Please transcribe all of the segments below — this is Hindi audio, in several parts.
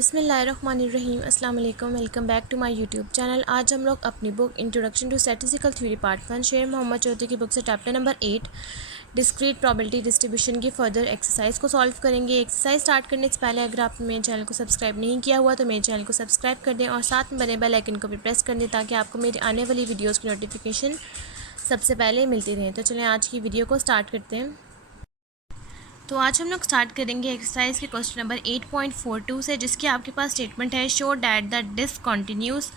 बिस्मिल्लाहिर्रहमानिर्रहीम अस्सलाम वालेकुम। Welcome back to my YouTube channel. आज हम लोग अपनी book introduction to statistical theory part 1 Sher Mohammad Chaudhry की बुक से chapter number 8 discrete probability distribution की फर्दर एक्सरसाइज को सॉल्व करेंगे। एक्सरसाइज स्टार्ट करने से पहले अगर आपने मेरे चैनल को सब्सक्राइब नहीं किया हुआ तो मेरे चैनल को सब्सक्राइब कर दें और साथ में बने बेल आइकन को भी प्रेस कर दें ताकि आपको मेरी आने वाली वीडियोज़ की नोटिफिकेशन सबसे पहले मिलती रहे। तो चलें आज की वीडियो को स्टार्ट करते हैं। तो आज हम लोग स्टार्ट करेंगे एक्सरसाइज के क्वेश्चन नंबर 8.42 से, जिसकी आपके पास स्टेटमेंट है show that the discontinuous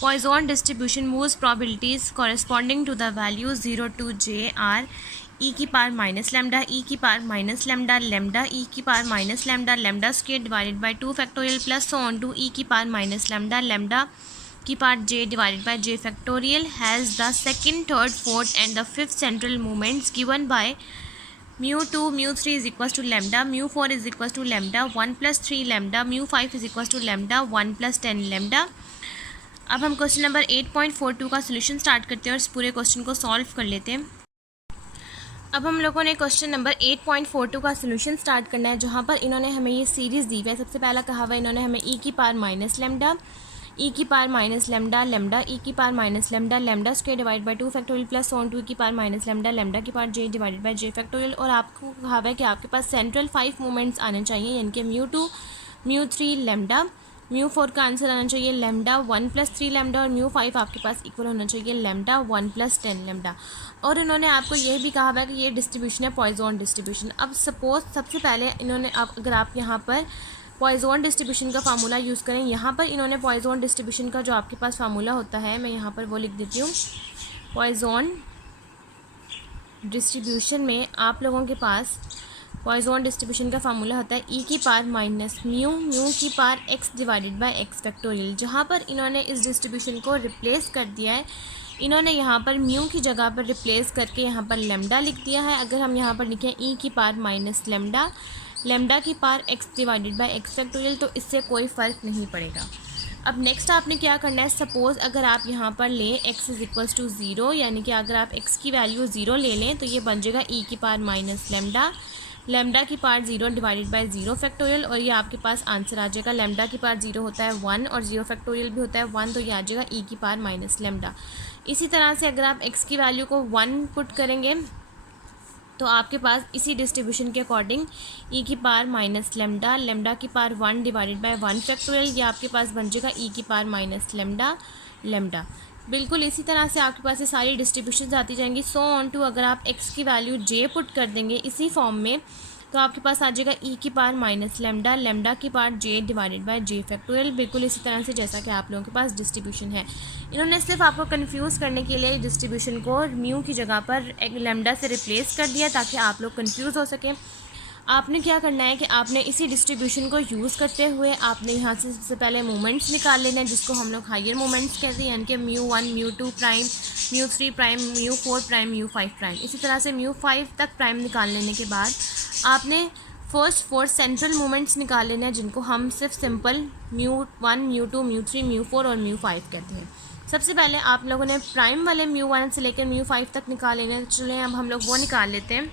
Poisson distribution moves probabilities corresponding to the values 0 to j are e की पावर माइनस लेमडा ई की power minus lambda lambda e की power minus lambda lambda square divided by 2 factorial plus so on to e की पावर माइनस लेमडा लेमडा की power j divided by j factorial has the second third fourth and the fifth central movements given by mu2 mu3 is equals to lambda, mu4 is equals to lambda 1 plus 3 lambda, mu5 is equals to lambda 1 plus 10 lambda। अब हम क्वेश्चन नंबर 8.42 का सोल्यूशन स्टार्ट करते हैं और इस पूरे क्वेश्चन को सॉल्व कर लेते हैं। अब हम लोगों ने क्वेश्चन नंबर 8.42 का सोल्यूशन स्टार्ट करना है, जहाँ पर इन्होंने हमें ये सीरीज़ दी हुई है। सबसे पहला कहा हुआ इन्होंने हमें ई की पावर माइनस लेमडा ई की power minus lambda lambda e की power minus lambda lambda square divide by 2 factorial plus on 2 की पावर माइनस लेमडा लेमडा की power j divided by j factorial. और आपको कहा है कि आपके पास सेंट्रल 5 मूवमेंट्स आने चाहिए, यानी कि mu2 mu3 लेमडा mu4 का आंसर आना चाहिए लेमडा 1 प्लस 3 लेमडा और mu5 आपके पास इक्वल होना चाहिए लेमडा 1 प्लस 10 लेमडा। और इन्होंने आपको यह भी कहा है कि ये डिस्ट्रीब्यूशन है पॉइजन डिस्ट्रीब्यूशन। अब सपोज सबसे पहले इन्होंने अगर आप यहाँ पर पॉइजन डिस्ट्रीब्यूशन का फार्मूला यूज़ करें, यहाँ पर इन्होंने पॉइजन डिस्ट्रीब्यूशन का जो आपके पास फार्मूला होता है मैं यहाँ पर वो लिख देती हूँ। पॉइजन डिस्ट्रीब्यूशन में आप लोगों के पास पॉइजन डिस्ट्रीब्यूशन का फार्मूला होता है ई की पावर माइनस म्यू की power x divided by x factorial. जहाँ पर इन्होंने इस डिस्ट्रीब्यूशन को रिप्लेस कर दिया है, इन्होंने यहाँ पर म्यू की जगह पर रिप्लेस करके यहाँ पर लेमडा लिख दिया है। अगर हम यहाँ पर लिखें ई की पावर माइनस लेमडा लेमडा की power x divided by x factorial, तो इससे कोई फ़र्क नहीं पड़ेगा। अब नेक्स्ट आपने क्या करना है, सपोज़ अगर आप यहाँ पर लें x इज़ इक्वल्स टू 0, यानी कि अगर आप x की वैल्यू 0 ले लें तो ये बन जाएगा ई की पावर माइनस लेमडा लेमडा की पावर 0 डिवाइडेड बाय 0 फैक्टोरियल। और ये आपके पास आंसर आ जाएगा। लेमडा की पावर 0 होता है 1 और 0 फैक्टोरियल भी होता है 1, तो ये आ जाएगा ई की पावर माइनस लेमडा। इसी तरह से अगर आप x की वैल्यू को 1 पुट करेंगे तो आपके पास इसी डिस्ट्रीब्यूशन के अकॉर्डिंग ई की पावर माइनस लेमडा लेमडा की पावर 1 डिवाइडेड बाय 1 फैक्टोरियल, ये आपके पास बन जाएगा ई की पावर माइनस लेमडा लेमडा। बिल्कुल इसी तरह से आपके पास ये सारी डिस्ट्रीब्यूशन आती जाएंगी। सो ऑन टू अगर आप x की वैल्यू j पुट कर देंगे इसी फॉर्म में तो आपके पास आ जाएगा ई की पावर माइनस लेमडा लेमडा की power j divided by j factorial. बिल्कुल इसी तरह से जैसा कि आप लोगों के पास डिस्ट्रीब्यूशन है। इन्होंने सिर्फ आपको कंफ्यूज करने के लिए डिस्ट्रीब्यूशन को म्यू की जगह पर एक लेमडा से रिप्लेस कर दिया ताकि आप लोग कंफ्यूज हो सकें। आपने क्या करना है कि आपने इसी डिस्ट्रीब्यूशन को यूज़ करते हुए आपने यहाँ से सबसे पहले मोमेंट्स निकाल लेना है, जिसको हम लोग हायर मोमेंट्स कहते हैं, यानी कि mu1 mu2 prime mu3 prime mu4 prime mu5 prime. इसी तरह से mu5 तक प्राइम निकाल लेने के बाद आपने फर्स्ट 4 सेंट्रल मोमेंट्स निकाल लेना है, जिनको हम सिर्फ simple mu1 mu2 mu3 mu4 और mu5 कहते हैं। सबसे पहले आप लोगों ने प्राइम वाले mu1 से लेकर mu5 तक निकाल लेना है। चलिए अब हम लोग वो निकाल लेते हैं।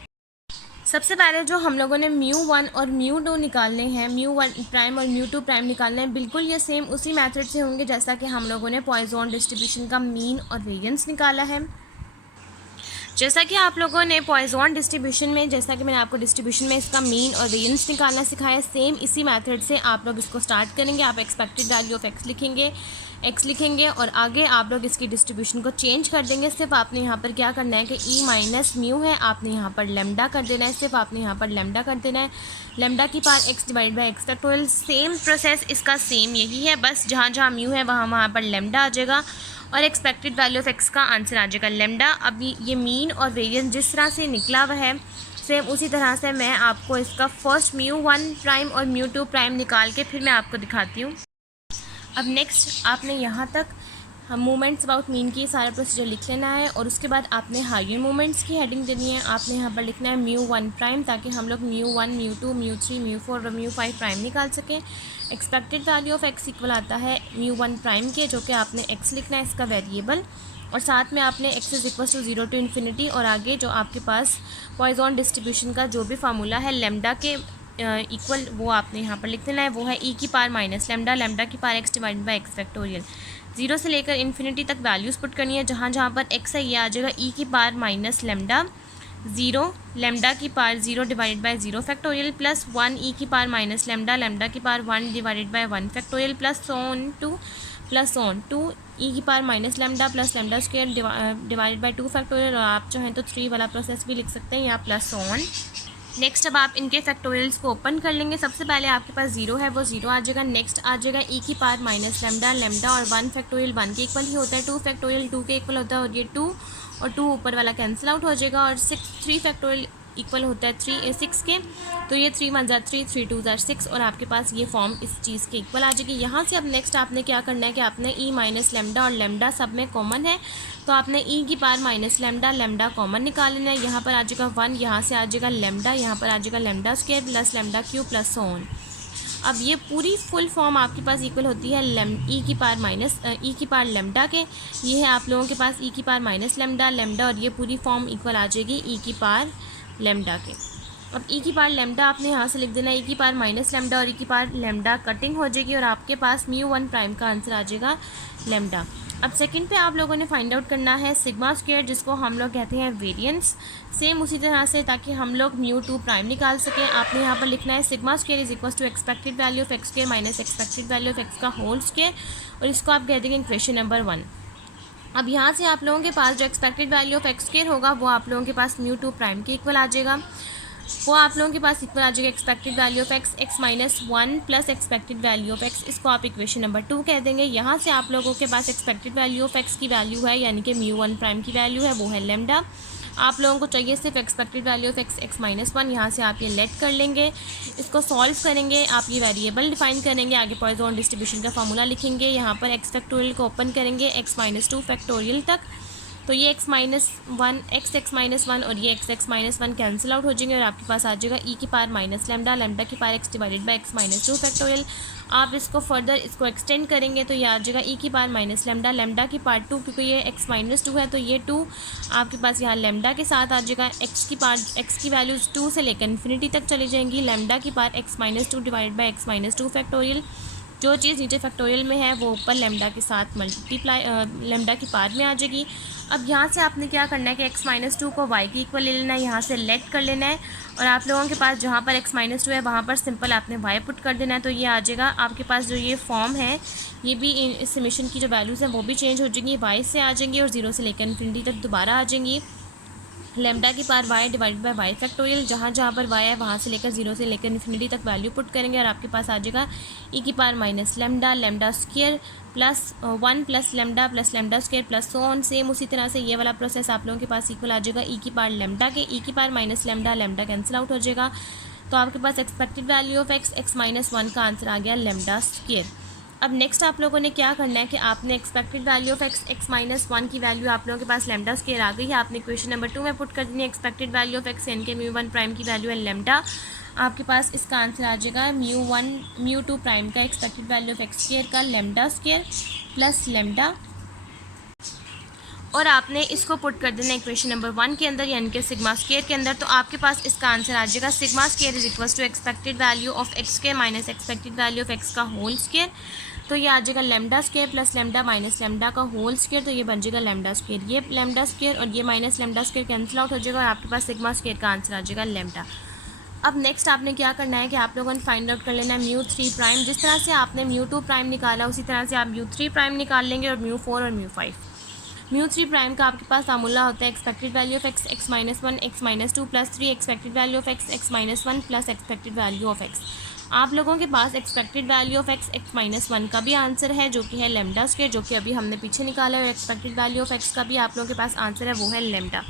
सबसे पहले जो हम लोगों ने mu1 और mu2 निकालने हैं, mu1 प्राइम और mu2 प्राइम निकालने हैं, बिल्कुल ये सेम उसी मेथड से होंगे जैसा कि हम लोगों ने पॉइजन डिस्ट्रीब्यूशन का मीन और वेरिएंस निकाला है। जैसा कि आप लोगों ने पॉइजन डिस्ट्रीब्यूशन में, जैसा कि मैंने आपको डिस्ट्रीब्यूशन में इसका मीन और वेरिएंस निकालना सिखाया, सेम इसी मेथड से आप लोग इसको स्टार्ट करेंगे। आप एक्सपेक्टेड वैल्यू ऑफ एक्स लिखेंगे और आगे आप लोग इसकी डिस्ट्रीब्यूशन को चेंज कर देंगे। सिर्फ आपने यहाँ पर क्या करना है कि ई माइनस म्यू है, आपने यहाँ पर लेमडा कर देना है, सिर्फ आपने यहाँ पर लेमडा कर देना है। लेमडा की power x divide by x factorial, same process इसका सेम यही है, बस जहाँ जहाँ म्यू है वहाँ पर लेमडा आ जाएगा और एक्सपेक्टेड वैल्यू ऑफ एक्स का आंसर आ जाएगा लेमडा। अभी ये मीन और वेरिएंस जिस तरह से निकला हुआ है सेम उसी तरह से मैं आपको इसका फर्स्ट mu1 प्राइम और mu2 प्राइम निकाल के फिर मैं आपको दिखाती हूँ। अब नेक्स्ट आपने यहाँ तक हम मूवमेंट्स अबाउट मीन की सारा प्रोसीजर लिख लेना है और उसके बाद आपने हायर मूवमेंट्स की हेडिंग देनी है। आपने यहाँ पर लिखना है mu1 प्राइम ताकि हम लोग mu1 mu2 mu3 mu4 और mu5 प्राइम निकाल सकें। Expected value of x equal आता है mu1 प्राइम के, जो कि आपने x लिखना है इसका वेरिएबल, और साथ में आपने x is equal to 0 to infinity और आगे जो आपके पास पॉइजन डिस्ट्रीब्यूशन का जो भी फार्मूला है लेमडा के इक्वल वो आपने यहाँ पर लिख देना है, वो है ई की पावर माइनस लेमडा लेमडा की power x divided by x factorial. 0 से लेकर इन्फिनिटी तक वैल्यूज़ पुट करनी है, जहाँ जहाँ पर एक्स है ये आ जाएगा ई की पावर माइनस लेमडा 0 लेमडा की power 0 divided by 0 factorial plus 1 ई की पावर माइनस लेमडा लेमडा की power 1 divided by 1 factorial plus on 2 ई की power minus lambda plus lambda square divided by 2 factorial, और आप चाहें तो 3 वाला प्रोसेस भी लिख सकते हैं या प्लस ऑन। नेक्स्ट अब आप इनके फैक्टोरियल्स को ओपन कर लेंगे। सबसे पहले आपके पास 0 है, वो 0 आ जाएगा। नेक्स्ट आ जाएगा ई की पावर माइनस लेमडा लेमडा और 1 फैक्टोरियल 1 के इक्वल ही होता है, 2 फैक्टोरियल 2 के इक्वल होता है, और ये 2 और 2 ऊपर वाला कैंसिल आउट हो जाएगा, और 3 फैक्टोरियल इक्वल होता है 6 के, तो ये 3 1 जार 3 3 2 जार 6, और आपके पास ये फॉर्म इस चीज़ के इक्वल आ जाएगी। यहाँ से अब नेक्स्ट आपने क्या करना है कि आपने ई माइनस लेमडा और लेमडा सब में कॉमन है, तो आपने ई की power minus lambda lambda common निकाल लेना है। यहाँ पर आ जाएगा 1, यहाँ से आ जाएगा लेमडा, यहाँ पर आ जाएगा lambda square plus lambda cube plus on. अब ये पूरी फुल फॉर्म आपके पास इक्वल होती है ई की पावर लेमडा के। ये है आप लोगों के पास ई की पावर माइनस लेमडा लेमडा, और ये पूरी फॉर्म इक्वल आ जाएगी ई की पावर लेमडा के। अब ई की पावर लेमडा आपने यहाँ से लिख देना है, ई की पावर माइनस लेमडा और ई की पावर लेमडा कटिंग हो जाएगी, और आपके पास μ1 प्राइम का आंसर आ जाएगा लेमडा। अब सेकंड पे आप लोगों ने फाइंड आउट करना है सिग्मा स्क्वायर, जिसको हम लोग कहते हैं वेरिएंस। सेम उसी तरह से, ताकि हम लोग μ2 प्राइम निकाल सकें, आपने यहाँ पर लिखना है sigma square is equal to expected value of X square minus expected value of X का होल स्क्वायर, और इसको आप कह देंगे इक्वेशन नंबर 1। अब यहाँ से आप लोगों के पास जो expected value of X square होगा वो आप लोगों के पास μ2 प्राइम के इक्वल आ जाएगा, वो आप लोगों के पास इक्वल आ जाएगा expected value of x x minus 1 plus expected value of x, इसको आप इक्वेशन नंबर 2 कह देंगे। यहाँ से आप लोगों के पास एक्सपेक्टेड वैल्यू ऑफ एक्स की वैल्यू है, यानी कि μ1 प्राइम की वैल्यू है, वो है लेमडा। आप लोगों को चाहिए सिर्फ expected value of x x minus 1, यहाँ से आप ये लेट कर लेंगे, इसको सॉल्व करेंगे, आप ये वेरिएबल डिफाइन करेंगे, आगे पॉइजन डिस्ट्रीब्यूशन का फार्मूला लिखेंगे, यहाँ पर एक्स फैक्टोरियल को ओपन करेंगे एक्स माइनस 2 फैक्टोरियल तक, तो ये एक्स माइनस 1 और ये एक्स माइनस 1 कैंसिल आउट हो जाएंगे, और आपके पास आ जाएगा ई की पावर माइनस लेमडा लेमडा की power x divided by x minus 2 factorial. आप इसको फर्दर इसको एक्सटेंड करेंगे तो ये आ जाएगा ई की पावर माइनस लेमडा लेमडा की पावर 2, क्योंकि ये एक्स माइनस 2 है तो ये 2 आपके पास यहाँ लेमडा के साथ आ जाएगा। एक्स की वैल्यूज़ 2 से लेकर इन्फिनिटी तक चली जाएंगी, लेमडा की power x minus 2 divide by x minus 2 factorial. जो चीज़ नीचे फैक्टोरियल में है वो ऊपर लेमडा के साथ मल्टीप्लाई लेमडा की पावर में आ जाएगी। अब यहाँ से आपने क्या करना है कि x माइनस 2 को y की इक्वल ले लेना है, यहाँ से लेट कर लेना है, और आप लोगों के पास जहाँ पर x माइनस 2 है वहाँ पर सिंपल आपने y पुट कर देना है, तो ये आ जाएगा आपके पास जो ये फॉर्म है, ये भी इस समेशन की जो वैल्यूज़ हैं वो भी चेंज हो जाएंगी, y से आ जाएंगी और 0 से लेकर इन्फिनिटी तक दोबारा आ जाएंगी। लेमडा की power y divided by Y factorial, जहाँ जहाँ पर y है वहाँ से लेकर इन्फिनिटी तक वैल्यू पुट करेंगे, और आपके पास आ जाएगा ई की power minus lambda lambda square plus 1 plus lambda square plus so on. Same उसी तरह से ये वाला प्रोसेस आप लोगों के पास इक्वल आ जाएगा ई की पावर लेमडा के, ई की power minus lambda lambda cancel out हो जाएगा, तो आपके पास expected value of x minus 1 का आंसर आ गया लेमडा स्क्वायर। अब नेक्स्ट आप लोगों ने क्या करना है कि आपने expected value of x minus 1 की वैल्यू आप लोगों के पास लेमडा स्क्वायर आ गई है, आपने क्वेश्चन नंबर 2 में पुट कर देनी है। Expected value of X N के μ1 प्राइम की वैल्यू है लेमडा, आपके पास इसका आंसर आ जाएगा μ2 प्राइम का expected value of X square का लेमडा स्क्वायर प्लस लेमडा, और आपने इसको पुट कर देना इक्वेशन नंबर 1 के अंदर, यानी कि सिग्मा स्क्वायर के अंदर, तो आपके पास इसका आंसर आ जाएगा sigma square is equal to expected value of X square minus expected value of X का होल स्क्वायर, तो ये आ जाएगा lambda square plus lambda minus lambda का होल स्क्वायर, तो ये बन जाएगा लेमडा स्क्वायर, ये लेमडा स्क्वायर और ये minus lambda square cancel out हो जाएगा, और आपके पास सिग्मा स्क्वायर का आंसर आ जाएगा लेमडा। अब नेक्स्ट आपने क्या करना है कि आप लोगों ने फाइंड आउट कर लेना है μ3 प्राइम। जिस तरह से आपने μ2 प्राइम निकाला उसी तरह से आप μ3 प्राइम निकाल लेंगे, और μ4 और μ5। μ3 प्राइम का आपके पास फार्मूला होता है expected value of x x minus 1 x minus 2 plus 3 expected value of x x minus 1 plus expected value of x. आप लोगों के पास expected value of x x minus 1 का भी आंसर है जो कि है लेमडा स्क्वायर, जो कि अभी हमने पीछे निकाला है, और एक्सपेक्टेड वैल्यू ऑफ एक्स का भी आप लोगों के पास आंसर है, वो है लेमडा।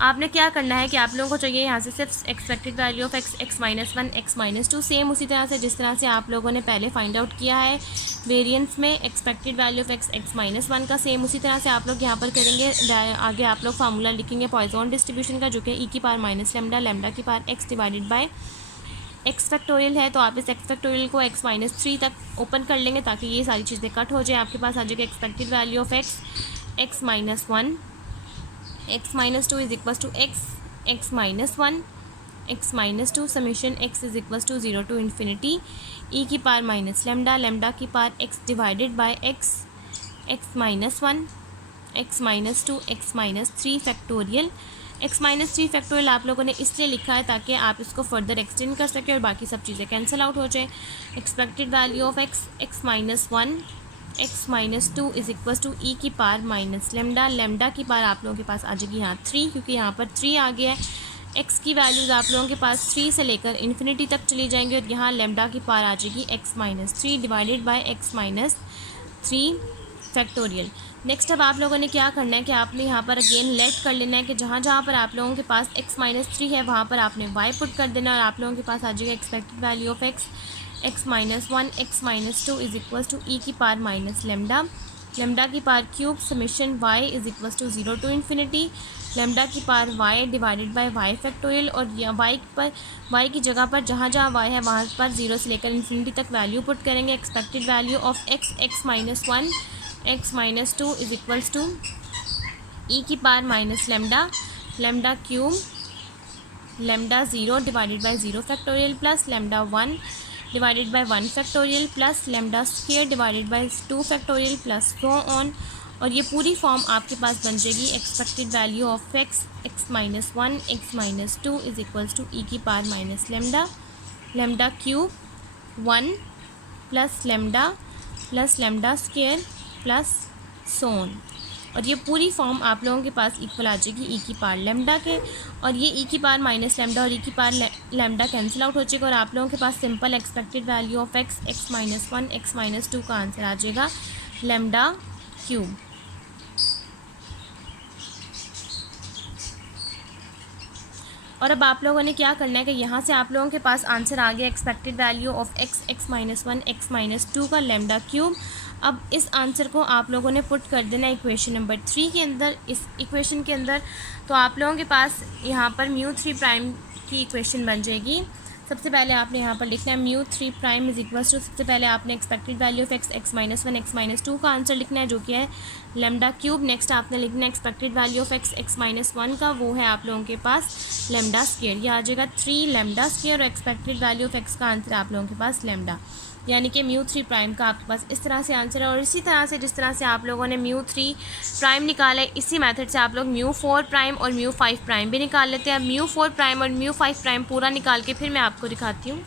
आपने क्या करना है कि आप लोगों को चाहिए यहाँ से सिर्फ expected value of x x minus 1 x minus 2, same उसी तरह से जिस तरह से आप लोगों ने पहले फाइंड आउट किया है वेरिएंस में expected value of x x minus 1 का, सेम उसी तरह से आप लोग यहाँ पर करेंगे। आगे आप लोग फार्मूला लिखेंगे पॉइजन डिस्ट्रीब्यूशन का, जो कि ई की पावर माइनस लेमडा लेमडा की power x divided by x factorial है, तो आप इस एक्स फैक्टोरियल को एक्स माइनस 3 तक ओपन कर लेंगे ताकि ये सारी चीज़ें कट हो जाए। आपके पास आ जाएगा expected value of x x minus 1 x minus 2 is equal to x x minus 1 x minus two summation x is equal to 0 to infinity e की पावर माइनस लेमडा, लेमडा की power x divided by x, x minus one, x minus two, x minus three factorial. X minus three factorial आप लोगों ने इसलिए लिखा है ताकि आप इसको फर्दर एक्सटेंड कर सकें और बाकी सब चीज़ें कैंसिल आउट हो जाए। Expected value of x, x minus one, x minus two is equal to e की पावर माइनस लेमडा, लेमडा की पावर आप लोगों के पास आ जाएगी यहाँ 3 क्योंकि यहाँ पर 3 आ गया है। एक्स की वैल्यूज़ आप लोगों के पास 3 से लेकर इन्फिनिटी तक चली जाएंगी और यहाँ लेमडा की पावर आ जाएगी x minus three divided by x minus three factorial. Next अब आप लोगों ने क्या करना है कि आपने यहाँ पर अगेन लेट कर लेना है कि जहाँ जहाँ पर आप लोगों के पास x माइनस थ्री है वहाँ पर आपने y पुट कर देना और आप लोगों के पास आ जाएगा expected value of x, x minus one, x minus two is equal to e की पावर माइनस लेमडा, लेमडा की power cube summation y is equal to 0 to infinity lambda की power y divided by y factorial. और y की जगह पर जहाँ जहाँ y है वहाँ पर 0 से लेकर इन्फिनिटी तक वैल्यू पुट करेंगे। Expected value of x, x minus one, x minus two is equals to e की power minus lambda, lambda cube lambda 0 divided by 0 factorial plus lambda 1 divided by 1 factorial plus lambda square divided by 2 factorial plus so on. और ये पूरी फॉर्म आपके पास बन जाएगी expected value of x, x minus one, x minus two is equals to e की power minus lambda, lambda cube 1 plus lambda square plus so on. और ये पूरी फॉर्म आप लोगों के पास इक्वल आ जाएगी ई की पावर लेमडा के, और ये ई की पावर माइनस लेमडा और ई की पावर लेमडा कैंसिल आउट हो जाएगा और आप लोगों के पास simple expected value of x, x minus one, x minus two का आंसर आ जाएगा लेमडा क्यूब। और अब आप लोगों ने क्या करना है कि यहाँ से आप लोगों के पास आंसर आ गया expected value of x, x minus one, x minus two का लेमडा क्यूब। अब इस आंसर को आप लोगों ने पुट कर देना इक्वेशन नंबर 3 के अंदर। इस इक्वेशन के अंदर तो आप लोगों के पास यहाँ पर म्यू 3 प्राइम की इक्वेशन बन जाएगी। सबसे पहले आपने यहाँ पर लिखना है mu 3 prime is equal to, सबसे पहले आपने expected value of x, x minus one, x minus two का आंसर लिखना है जो कि है लेमडा क्यूब। नेक्स्ट आपने लिखना है expected value of x, x minus one का, वो है आप लोगों के पास लेमडा स्क्वायर, यह आ जाएगा 3 लेमडा स्क्वायर। और एक्सपेक्टेड वैल्यू ऑफ एक्स का आंसर आप लोगों के पास लेमडा, यानी कि म्यू 3 प्राइम का आपके पास इस तरह से आंसर है। और इसी तरह से जिस तरह से आप लोगों ने म्यू 3 प्राइम निकाला है, इसी मेथड से आप लोग म्यू 4 प्राइम और म्यू 5 प्राइम भी निकाल लेते हैं। म्यू 4 प्राइम और म्यू 5 प्राइम पूरा निकाल के फिर मैं आपको दिखाती हूँ।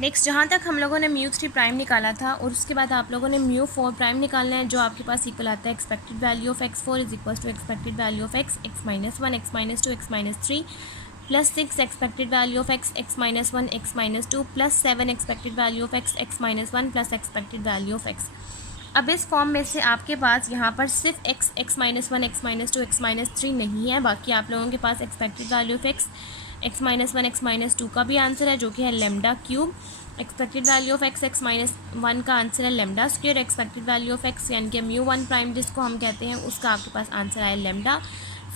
नेक्स्ट जहाँ तक हम लोगों ने म्यू 3 प्राइम निकाला था और उसके बाद आप लोगों ने म्यू 4 प्राइम निकालना है जो आपके पास इक्वल आता है expected value of X 4 is equal to expected value of x, x minus one, x minus two, x minus three plus 6 expected value of x, x minus one, x minus two plus 7 expected value of x, x minus one plus expected value of X. अब इस फॉर्म में से आपके पास यहाँ पर सिर्फ x, x minus one, x minus two, x minus three नहीं है, बाकी आप लोगों के पास expected value of x, x minus one, x minus two का भी आंसर है जो कि है lambda cube. Expected value of x, x minus one का आंसर है lambda square. Expected value of x यानी कि म्यू 1 प्राइम जिसको हम कहते हैं उसका आपके पास आंसर आया लेमडा।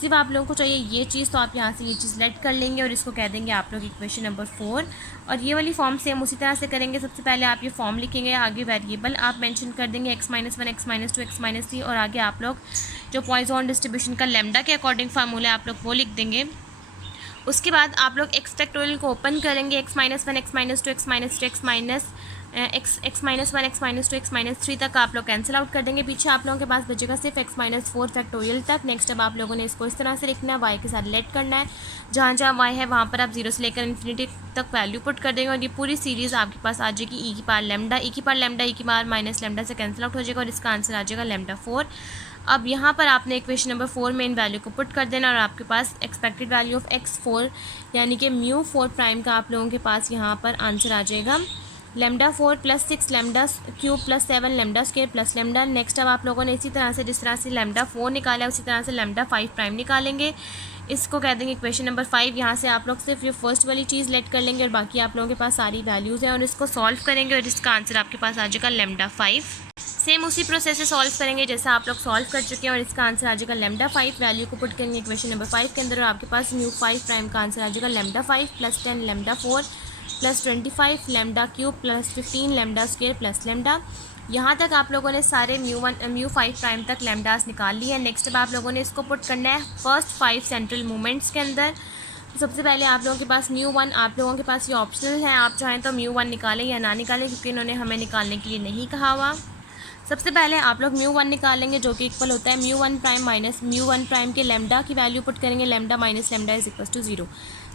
सिर्फ आप लोगों को चाहिए ये चीज़, तो आप यहाँ से ये चीज़ लेट कर लेंगे और इसको कह देंगे आप लोग इक्वेशन नंबर 4। और ये वाली फॉर्म सेम उसी तरह से करेंगे। सबसे पहले आप ये फॉर्म लिखेंगे, आगे वेरिएबल आप मेंशन कर देंगे x minus one, x minus two, x minus three, और आगे आप लोग जो पॉइजन डिस्ट्रीब्यूशन का लेमडा के अकॉर्डिंग फार्मूला आप लोग वो लिख देंगे। उसके बाद आप लोग एक्स फैक्टोरियल को ओपन करेंगे, x minus one, x minus two, x minus three, x minus x minus one, x minus two, x minus three तक आप लोग कैंसिल आउट कर देंगे। पीछे आप लोगों के पास बचेगा सिर्फ एक्स माइनस फोर फैक्टोरियल तक। नेक्स्ट अब आप लोगों ने इसको इस तरह से लिखना है, वाई के साथ लेट करना है, जहाँ जहाँ वाई है वहाँ पर आप 0 से लेकर इन्फिनिटी तक वैल्यू पुट कर देंगे और ये पूरी सीरीज़ आपके पास आ जाएगी ई की पावर लेमडा, ई की पावर लेमडा, ई की पावर माइनस लेमडा से कैंसिल आउट हो जाएगा और इसका आंसर आ जाएगा लेमडा 4। अब यहाँ पर आपने इक्वेशन नंबर 4 में इन वैल्यू को पुट कर देना और आपके पास एक्सपेक्टेड वैल्यू ऑफ एक्स 4 यानी कि म्यू 4 प्राइम का आप लोगों के पास यहाँ पर आंसर आ जाएगा lambda 4 plus 6 lambda cube plus 7 lambda square plus lambda. Next अब आप लोगों ने इसी तरह से जिस तरह से लेमडा 4 निकाला है उसी तरह से लेमडा 5 प्राइम निकालेंगे, इसको कह देंगे इक्वेशन नंबर 5। यहाँ से आप लोग सिर्फ ये फर्स्ट वाली चीज़ लेट कर लेंगे और बाकी आप लोगों के पास सारी वैल्यूज़ हैं और इसको सॉल्व करेंगे और इसका आंसर आपके पास आ जाएगा लेमडा 5। सेम उसी प्रोसेस से सॉल्व करेंगे जैसा आप लोग सॉल्व कर चुके हैं और इसका आंसर आ जाएगा लेमडा 5। वैल्यू को पुट करेंगे इक्वेशन नंबर 5 के अंदर और आपके पास म्यू 5 प्राइम का आंसर आ जाएगा lambda 5 plus 10 lambda 4 plus 25 lambda cube plus 15 lambda square plus lambda. यहाँ तक आप लोगों ने सारे म्यू 5 प्राइम तक लेमडास निकाल ली है। नेक्स्ट अब आप लोगों ने इसको पुट करना है फर्स्ट 5 सेंट्रल मूवमेंट्स के अंदर। तो सबसे पहले आप लोगों के पास μ1, आप लोगों के पास ये ऑप्शनल है, आप चाहें तो μ1 निकालें या ना निकालें, क्योंकि इन्होंने हमें निकालने के लिए नहीं कहा हुआ। सबसे पहले आप लोग μ1 निकालेंगे, जो कि इक्वल होता है μ1 प्राइम माइनस μ1 प्राइम के लेमडा की वैल्यू पुट करेंगे, lambda minus lambda is equal to 0।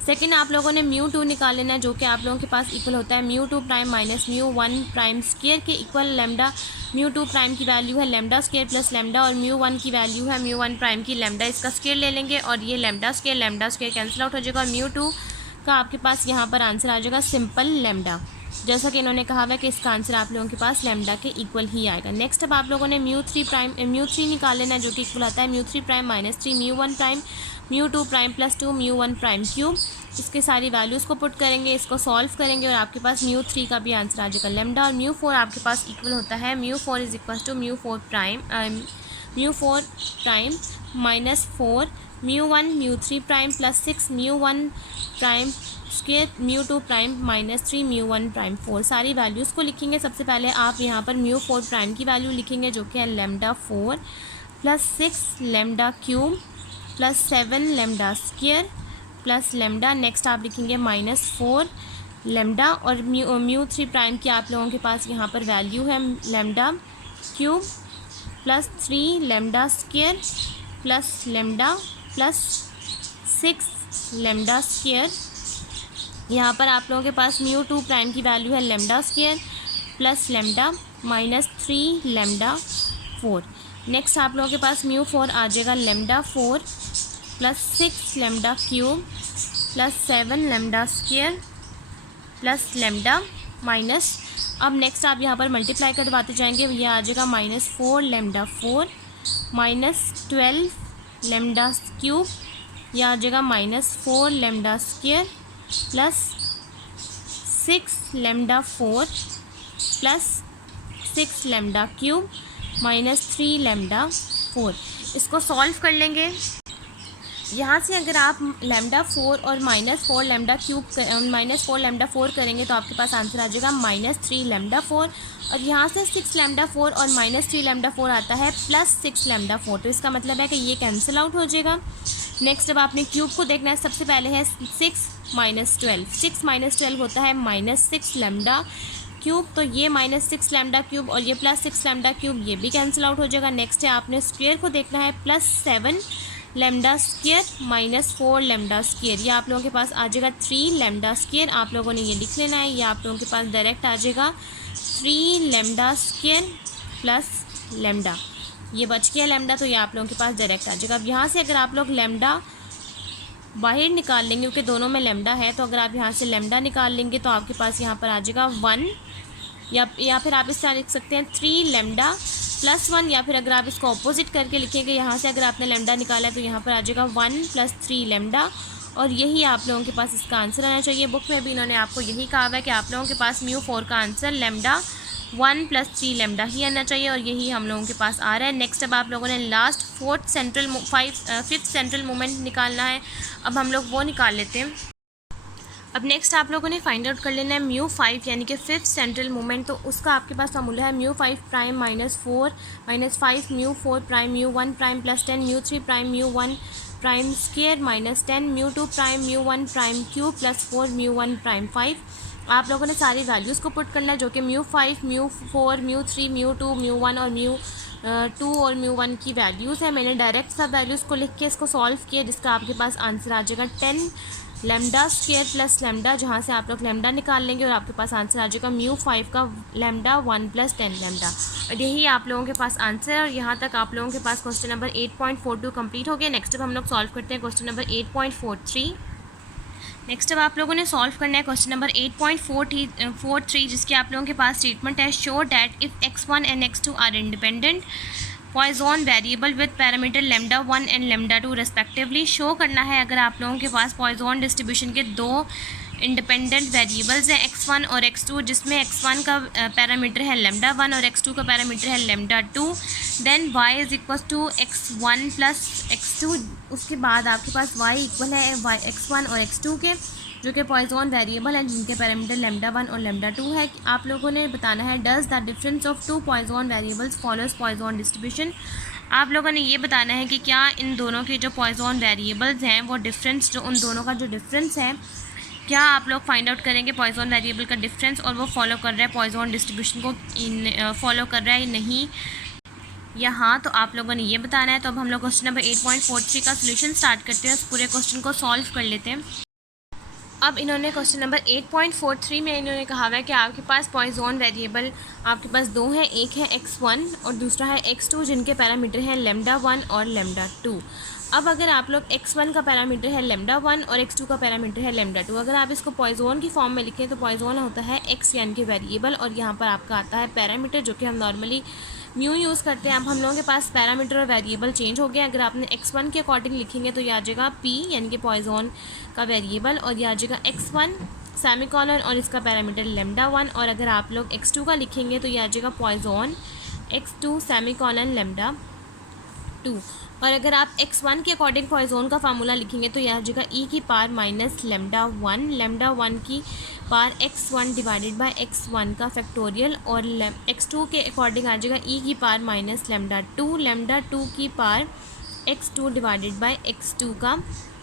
Second आप लोगों ने μ2 निकाल लेना है, जो कि आप लोगों के पास इक्वल होता है μ2 प्राइम माइनस μ1 प्राइम स्क्वायर के इक्वल लेमडा μ2 प्राइम की वैल्यू है लेमडा स्क्वायर प्लस लेमडा, और μ1 की वैल्यू है μ1 प्राइम की लेमडा, इसका स्क्वायर ले लेंगे और ये लेमडा स्क्वायर कैंसिल आउट हो जाएगा, और μ2 का आपके पास यहाँ पर आंसर आ जाएगा सिंपल लेमडा, जैसा कि इन्होंने कहा हुआ है कि इसका आंसर आप लोगों के पास लेमडा के इक्वल ही आएगा। नेक्स्ट अब आप लोगों ने μ3 निकाल लेना है, जो कि इक्वल आता है μ3 prime minus 3 μ1 prime μ2 prime plus 2 μ1 prime cube. इसके सारी वैल्यूज़ को पुट करेंगे, इसको सॉल्व करेंगे और आपके पास μ3 का भी आंसर आ जाएगा लेमडा, और μ4 आपके पास इक्वल होता है μ4 is equal to μ4 prime minus 4 μ1 μ3 prime plus 6 μ1 prime square μ2 prime minus 3 μ1 prime 4। सारी वैल्यूज़ को लिखेंगे। सबसे पहले आप यहाँ पर μ4 प्राइम की वैल्यू लिखेंगे, जो कि है lambda 4 plus 6 lambda cube plus 7 lambda square plus lambda. Next आप लिखेंगे माइनस 4 लेमडा, और μ3 प्राइम की आप लोगों के पास यहाँ पर वैल्यू है lambda cube plus 3 lambda square plus lambda plus 6 lambda square. यहाँ पर आप लोगों के पास μ2 प्राइम की वैल्यू है lambda square plus lambda minus 3 lambda 4। Next आप लोगों के पास μ4 आ जाएगा lambda 4 plus 6 lambda cube plus 7 lambda square plus lambda minus, अब नेक्स्ट आप यहाँ पर मल्टीप्लाई करवाते जाएंगे, ये आ जाएगा minus 4 lambda 4 minus 12 lambda cube, यह आ जाएगा minus 4 lambda square plus 6 lambda 4 plus 6 lambda cube minus 3 lambda 4। इसको सॉल्व कर लेंगे। यहाँ से अगर आप लेमडा 4 और minus 4 lambda cube minus 4 lambda 4 करेंगे तो आपके पास आंसर आ जाएगा माइनस 3 लेमडा 4, और यहाँ से 6 लेमडा 4 और माइनस 3 लेमडा 4 आता है प्लस 6 लेमडा 4, तो इसका मतलब है कि ये कैंसिल आउट हो जाएगा। नेक्स्ट अब आपने क्यूब को देखना है। सबसे पहले है 6 माइनस 12 होता है माइनस 6 लेमडा क्यूब, तो ये माइनस 6 लेमडा क्यूब और ये प्लस 6 लेमडा क्यूब, ये भी कैंसिल आउट हो जाएगा। नेक्स्ट है आपने स्क्वायर को देखना है, plus 7 lambda square minus 4 lambda square, ये आप लोगों के पास आ जाएगा 3 लेमडा स्क्वायर। आप लोगों ने ये लिख लेना है, ये आप लोगों के पास डायरेक्ट आ जाएगा 3 लेमडा स्क्वायर प्लस लेमडा, ये बच गया लेमडा, तो ये आप लोगों के पास डायरेक्ट आ जाएगा। अब यहाँ से अगर आप लोग लेमडा बाहर निकाल लेंगे, क्योंकि दोनों में लेमडा है, तो अगर आप यहाँ से लेमडा निकाल लेंगे तो आपके पास यहाँ पर आ जाएगा 1, या फिर आप इस तरह लिख सकते हैं 3 लेमडा प्लस 1, या फिर अगर आप इसको ऑपोजिट करके लिखेंगे, यहाँ से अगर आपने लेमडा निकाला है तो यहाँ पर आ जाएगा 1 प्लस 3 लेमडा, और यही आप लोगों के पास इसका आंसर आना चाहिए। बुक में भी इन्होंने आपको यही कहा है कि आप लोगों के पास μ4 का आंसर लेमडा 1 प्लस 3 लेमडा ही आना चाहिए, और यही हम लोगों के पास आ रहा है। नेक्स्ट अब आप लोगों ने लास्ट फिफ्थ सेंट्रल मोमेंट निकालना है, अब हम लोग वो निकाल लेते हैं। अब नेक्स्ट आप लोगों ने फाइंड आउट कर लेना है μ5 यानी कि फिफ्थ सेंट्रल मोमेंट, तो उसका आपके पास फार्मूला है μ5 prime minus 4 minus 5 μ4 prime μ1 prime plus 10 μ3 prime μ1 prime square minus 10 μ2 prime μ1 prime cube plus 4 μ1 prime 5। आप लोगों ने सारी वैल्यूज़ को पुट करना है, जो कि μ5 μ4 μ3 μ2 μ1 और μ2 और μ1 की वैल्यूज़ है। मैंने डायरेक्ट सब वैल्यूज़ को लिख के इसको सॉल्व किया, जिसका आपके पास आंसर आ जाएगा 10 लेमडा स्क्वायर प्लस लेमडा, जहाँ से आप लोग लेमडा निकाल लेंगे और आपके पास आंसर आ जाएगा μ5 का लेमडा 1 प्लस 10 लेमडा, और यही आप लोगों के पास आंसर है। और यहाँ तक आप लोगों के पास क्वेश्चन नंबर 8.42 कंप्लीट हो गया। नेक्स्ट अब हम लोग सॉल्व करते हैं क्वेश्चन नंबर 8.43। नेक्स्ट अब आप लोगों ने सॉल्व करना है क्वेश्चन नंबर 8.43, जिसके आप लोगों के पास स्टेटमेंट है show that if x1 and x2 are independent Poisson variable with parameter lambda 1 and lambda 2 respectively. Show करना है अगर आप लोगों के पास पॉइजन डिस्ट्रीब्यूशन के दो इंडिपेंडेंट वेरिएबल्स हैं x1 और x2, जिसमें x1 का पैरामीटर है लेमडा 1 और x2 का पैरामीटर है lambda 2, then y is equal to x1 plus x2। उसके बाद आपके पास y इक्वल है x1 और x2 के, जो कि पॉइजन वेरिएबल हैं, जिनके पैरामीटर लेमडा 1 और लेमडा 2 है। आप लोगों ने बताना है does the difference of two Poisson variables follows Poisson distribution. आप लोगों ने ये बताना है कि क्या इन दोनों के जो पॉइजन वेरिएबल्स हैं वो डिफरेंस, जो उन दोनों का जो डिफरेंस है, क्या आप लोग फाइंड आउट करेंगे पॉइजन वेरिएबल का डिफरेंस और वो फॉलो कर रहा है पॉइजन डिस्ट्रीब्यूशन को फॉलो कर रहा है या नहीं, या हाँ। तो आप लोगों ने ये बताना है। तो अब हम लोग क्वेश्चन नंबर 8.43 का सोल्यूशन स्टार्ट करते हैं, उस पूरे क्वेश्चन को सॉल्व कर लेते हैं। अब इन्होंने क्वेश्चन नंबर 8.43 में इन्होंने कहा हुआ है कि आपके पास पॉइजन वेरिएबल आपके पास दो हैं, एक है x1 और दूसरा है x2, जिनके पैरामीटर हैं λ1 और λ2। अब अगर आप लोग x1 का पैरामीटर है λ1 और x2 का पैरामीटर है λ2, अगर आप इसको पॉइजन की फॉर्म में लिखें तो पॉइजन होता है x यानी कि वेरिएबल, और यहाँ पर आपका आता है पैरामीटर, जो कि हम नॉर्मली म्यू यूज़ करते हैं। अब हम लोगों के पास पैरामीटर और वेरिएबल चेंज हो गया। अगर आपने x1 के अकॉर्डिंग लिखेंगे तो ये आ जाएगा p यानी कि पॉइजन का वेरिएबल, और ये आ जाएगा x1 सेमीकोलन और इसका पैरामीटर λ1, और अगर आप लोग x2 का लिखेंगे तो ये आ जाएगा पॉइजन x2 सेमीकोलन λ2, और अगर आप x1 के अकॉर्डिंग पॉइजन का फार्मूला लिखेंगे तो यह आ जाएगा e की पावर माइनस λ1 की power x1 divided by x1 का फैक्टोरियल, और x2 के अकॉर्डिंग आ जाएगा e की पावर माइनस λ2 की power x2 divided by x2 का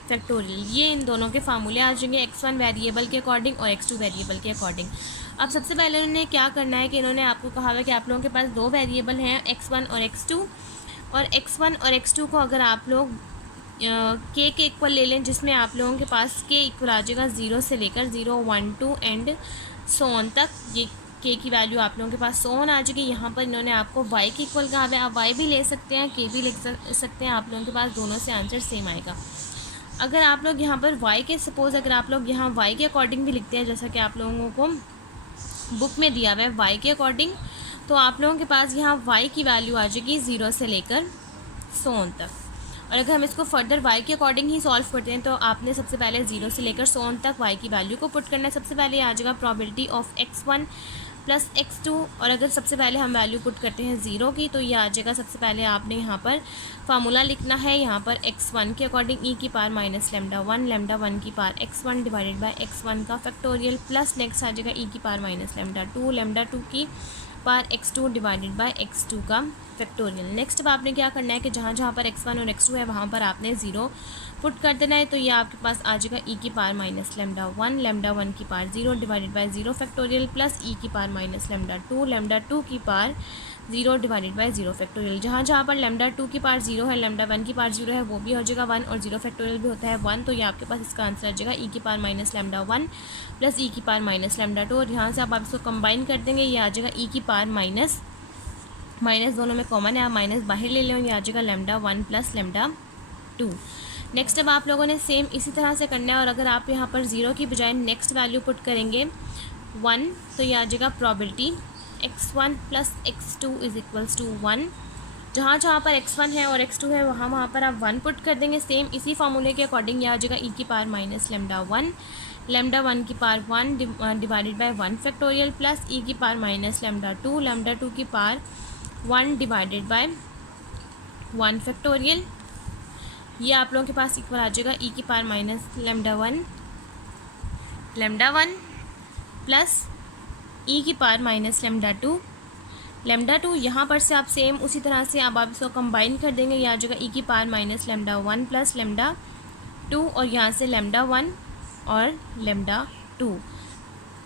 फैक्टोरियल। ये इन दोनों के फार्मूले आ जाएंगे x1 वेरिएबल के अकॉर्डिंग और x2 वेरिएबल के अकॉर्डिंग। अब सबसे पहले इन्होंने क्या करना है कि इन्होंने आपको कहा है कि आप लोगों के पास दो वेरिएबल हैं x1 और x2, और x1 और x2 को अगर आप लोग k के इक्वल ले लें, जिसमें आप लोगों के पास k इक्वल आ जाएगा 0 से लेकर 0, 1, 2 एंड सो ऑन तक। ये k की वैल्यू आप लोगों के पास सो ऑन आ जाएगी। यहाँ पर इन्होंने आपको y के इक्वल कहा है, आप y भी ले सकते हैं, k भी लिख सकते हैं, आप लोगों के पास दोनों से आंसर सेम आएगा। अगर आप लोग यहाँ पर y के सपोज़ अगर आप लोग यहाँ y के अकॉर्डिंग भी लिखते हैं, जैसा कि आप लोगों को बुक में दिया हुआ है y के अकॉर्डिंग, तो आप लोगों के पास यहाँ y की वैल्यू आ जाएगी 0 से लेकर सो ऑन तक। और अगर हम इसको फर्दर y के अकॉर्डिंग ही सॉल्व करते हैं तो आपने सबसे पहले 0 से लेकर सो ऑन तक y की वैल्यू को पुट करना है। सबसे पहले आ जाएगा probability of x1 plus x2, और अगर सबसे पहले हम वैल्यू पुट करते हैं 0 की तो ये आ जाएगा। सबसे पहले आपने यहाँ पर फार्मूला लिखना है, यहाँ पर x1 के अकॉर्डिंग e की पावर माइनस λ1 की power x1 divided by x1 का फैक्टोरियल, प्लस नेक्स्ट आ जाएगा e की पावर माइनस λ2 की power x2 divided by x2 का फैक्टोरियल। नेक्स्ट अब आपने क्या करना है कि जहाँ जहाँ पर x1 और x2 है वहाँ पर आपने 0 पुट कर देना है, तो ये आपके पास आ जाएगा e की पावर माइनस λ1 की power 0 divided by 0 factorial, plus e की पावर माइनस λ2 की पावर 0 डिवाइडेड बाय 0 फैक्टोरियल। जहाँ जहाँ पर λ2 की पावर 0 है, λ1 की पावर 0 है, वो भी हो जाएगा 1, और 0 फैक्टोरियल भी होता है 1, तो ये आपके पास इसका आंसर आ जाएगा e की पावर माइनस λ1 प्लस e की पावर माइनस λ2, और यहाँ से आप इसको कंबाइन कर देंगे, ये आ जाएगा e की पावर माइनस दोनों में कॉमन है, आप माइनस बाहर ले लें, ये आ जाएगा λ1 प्लस λ2। नेक्स्ट अब आप लोगों ने सेम इसी तरह से करना है, और अगर आप यहाँ पर 0 की बजाय नेक्स्ट वैल्यू पुट करेंगे 1, तो ये आ जाएगा probability x1 plus x2 is equals to 1। जहाँ जहाँ पर x1 है और x2 है वहाँ पर आप 1 पुट कर देंगे। सेम इसी फार्मूले के अकॉर्डिंग ये आ जाएगा e की पावर माइनस λ1 की power 1 divided by 1 factorial, plus e की पावर माइनस λ2 की पावर 1 डिवाइडेड बाय 1 फैक्टोरियल। ये आप लोगों के पास इक्वल आ जाएगा e की पावर माइनस λ1 प्लस e की पावर माइनस λ2 यहाँ पर से आप सेम उसी तरह से अब आप इसको कंबाइन कर देंगे, ये आ जाएगा e की पावर माइनस λ1 प्लस λ2, और यहाँ से λ1 और λ2